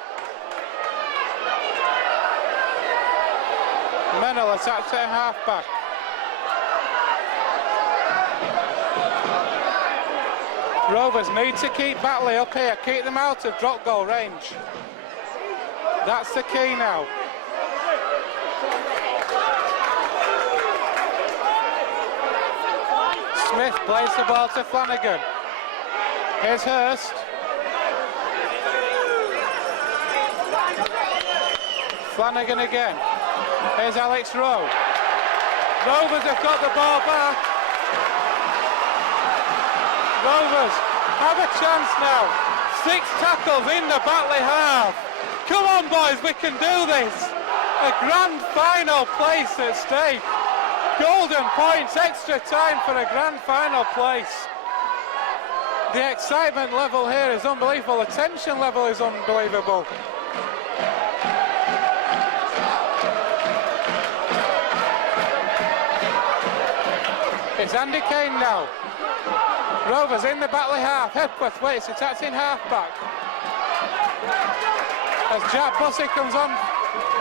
Mennell attacks at half-back. Rovers need to keep Batley up here, keep them out of drop goal range. That's the key now. Smith plays the ball to Flanagan. Here's Hurst. Flanagan again. Here's Alex Rowe. Rovers have got the ball back. Rovers have a chance now. 6 tackles in the Batley half. Come on, boys, we can do this. A grand final place at stake. Golden points, extra time for a grand final place. The excitement level here is unbelievable. The tension level is unbelievable. It's Andy Kane now. Rovers in the Batley half. Hepworth waits, it's in half-back. As Jack Bussey comes on,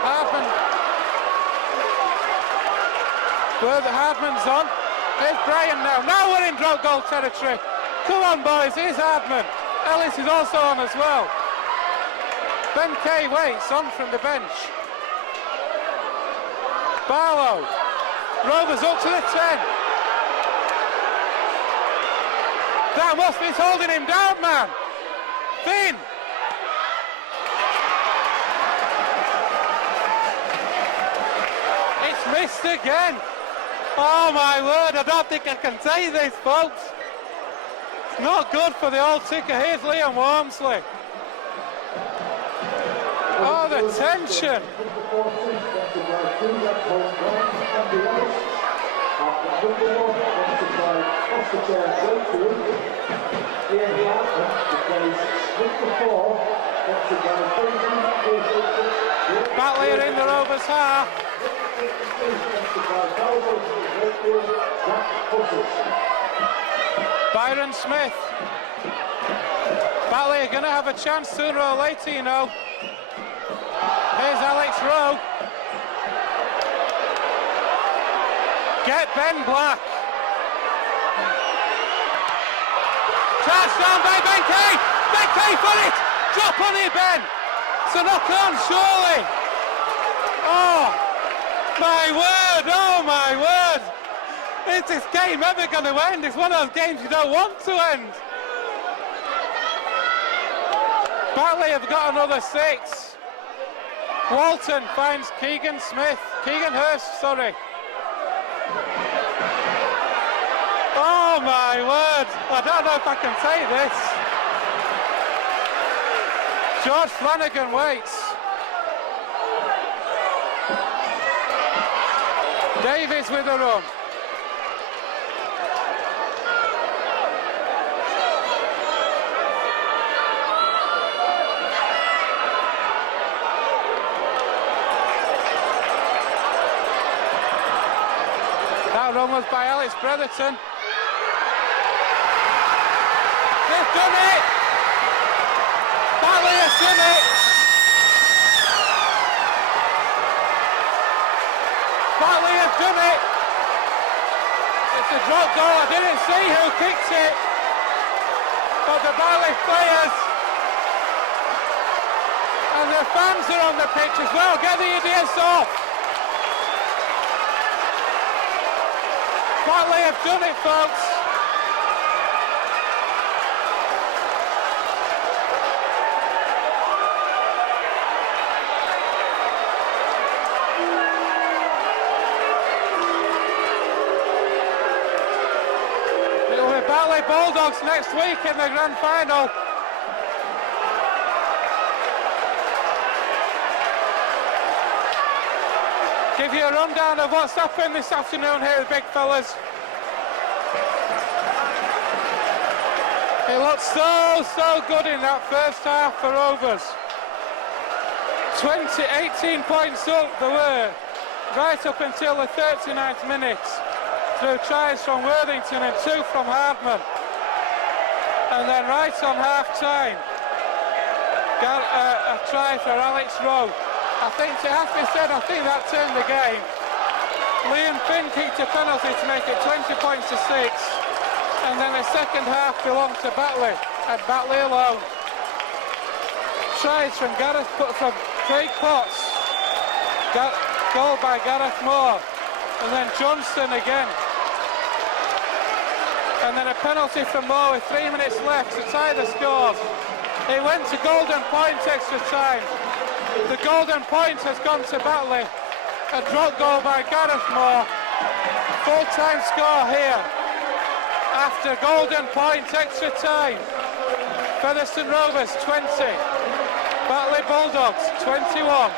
Hardman's on. Here's Brian now. Now we're in drop goal territory. Come on, boys, here's Hardman. Ellis is also on as well. Ben Kay waits on from the bench. Barlow. Rovers up to the 10. That must be holding him down, man. Finn. It's missed again. Oh my word, I don't think I can say this, folks. It's not good for the old ticker. Here's Liam Walmsley. Oh, the tension. Batley are in the Rovers half. Byron Smith. Batley are going to have a chance sooner or later, you know. Here's Alex Rowe. Get Ben Black. Touchdown by Ben Kay. Ben Kay for it. Drop on it, Ben. It's a knock on, surely. Oh, my word. Oh, my word. Is this game ever going to end? It's one of those games you don't want to end. Batley have got another 6. Walton finds Keegan Hurst, sorry. Oh my word, I don't know if I can say this. George Flanagan waits. Davies with a run. run was by Alex Bretherton. They've done it! Batley has done it! Batley have done it! It's a drop goal. I didn't see who kicked it, but the Batley players and the fans are on the pitch as well. Get the idiots off! Batley have done it, folks. It will be Batley Bulldogs next week in the grand final. Give you a rundown of what's happened this afternoon here, big fellas. It looked so good in that first half for Rovers. 18 points up they were, right up until the 39th minute, through tries from Worthington and 2 from Hardman. And then right on half-time, got a try for Alex Rowe. I think, it has to be said, I think that turned the game. Liam Finn kicked a penalty to make it 20 points to 6. And then the second half belonged to Batley, and Batley alone. Tries from Craig Potts. Goal by Gareth Moore. And then Johnston again. And then a penalty from Moore with 3 minutes left to tie the scores. It went to golden point extra time. The golden point has gone to Batley. A drop goal by Gareth Moore. Full-time score here. After golden point extra time. Featherstone Rovers 20. Batley Bulldogs 21.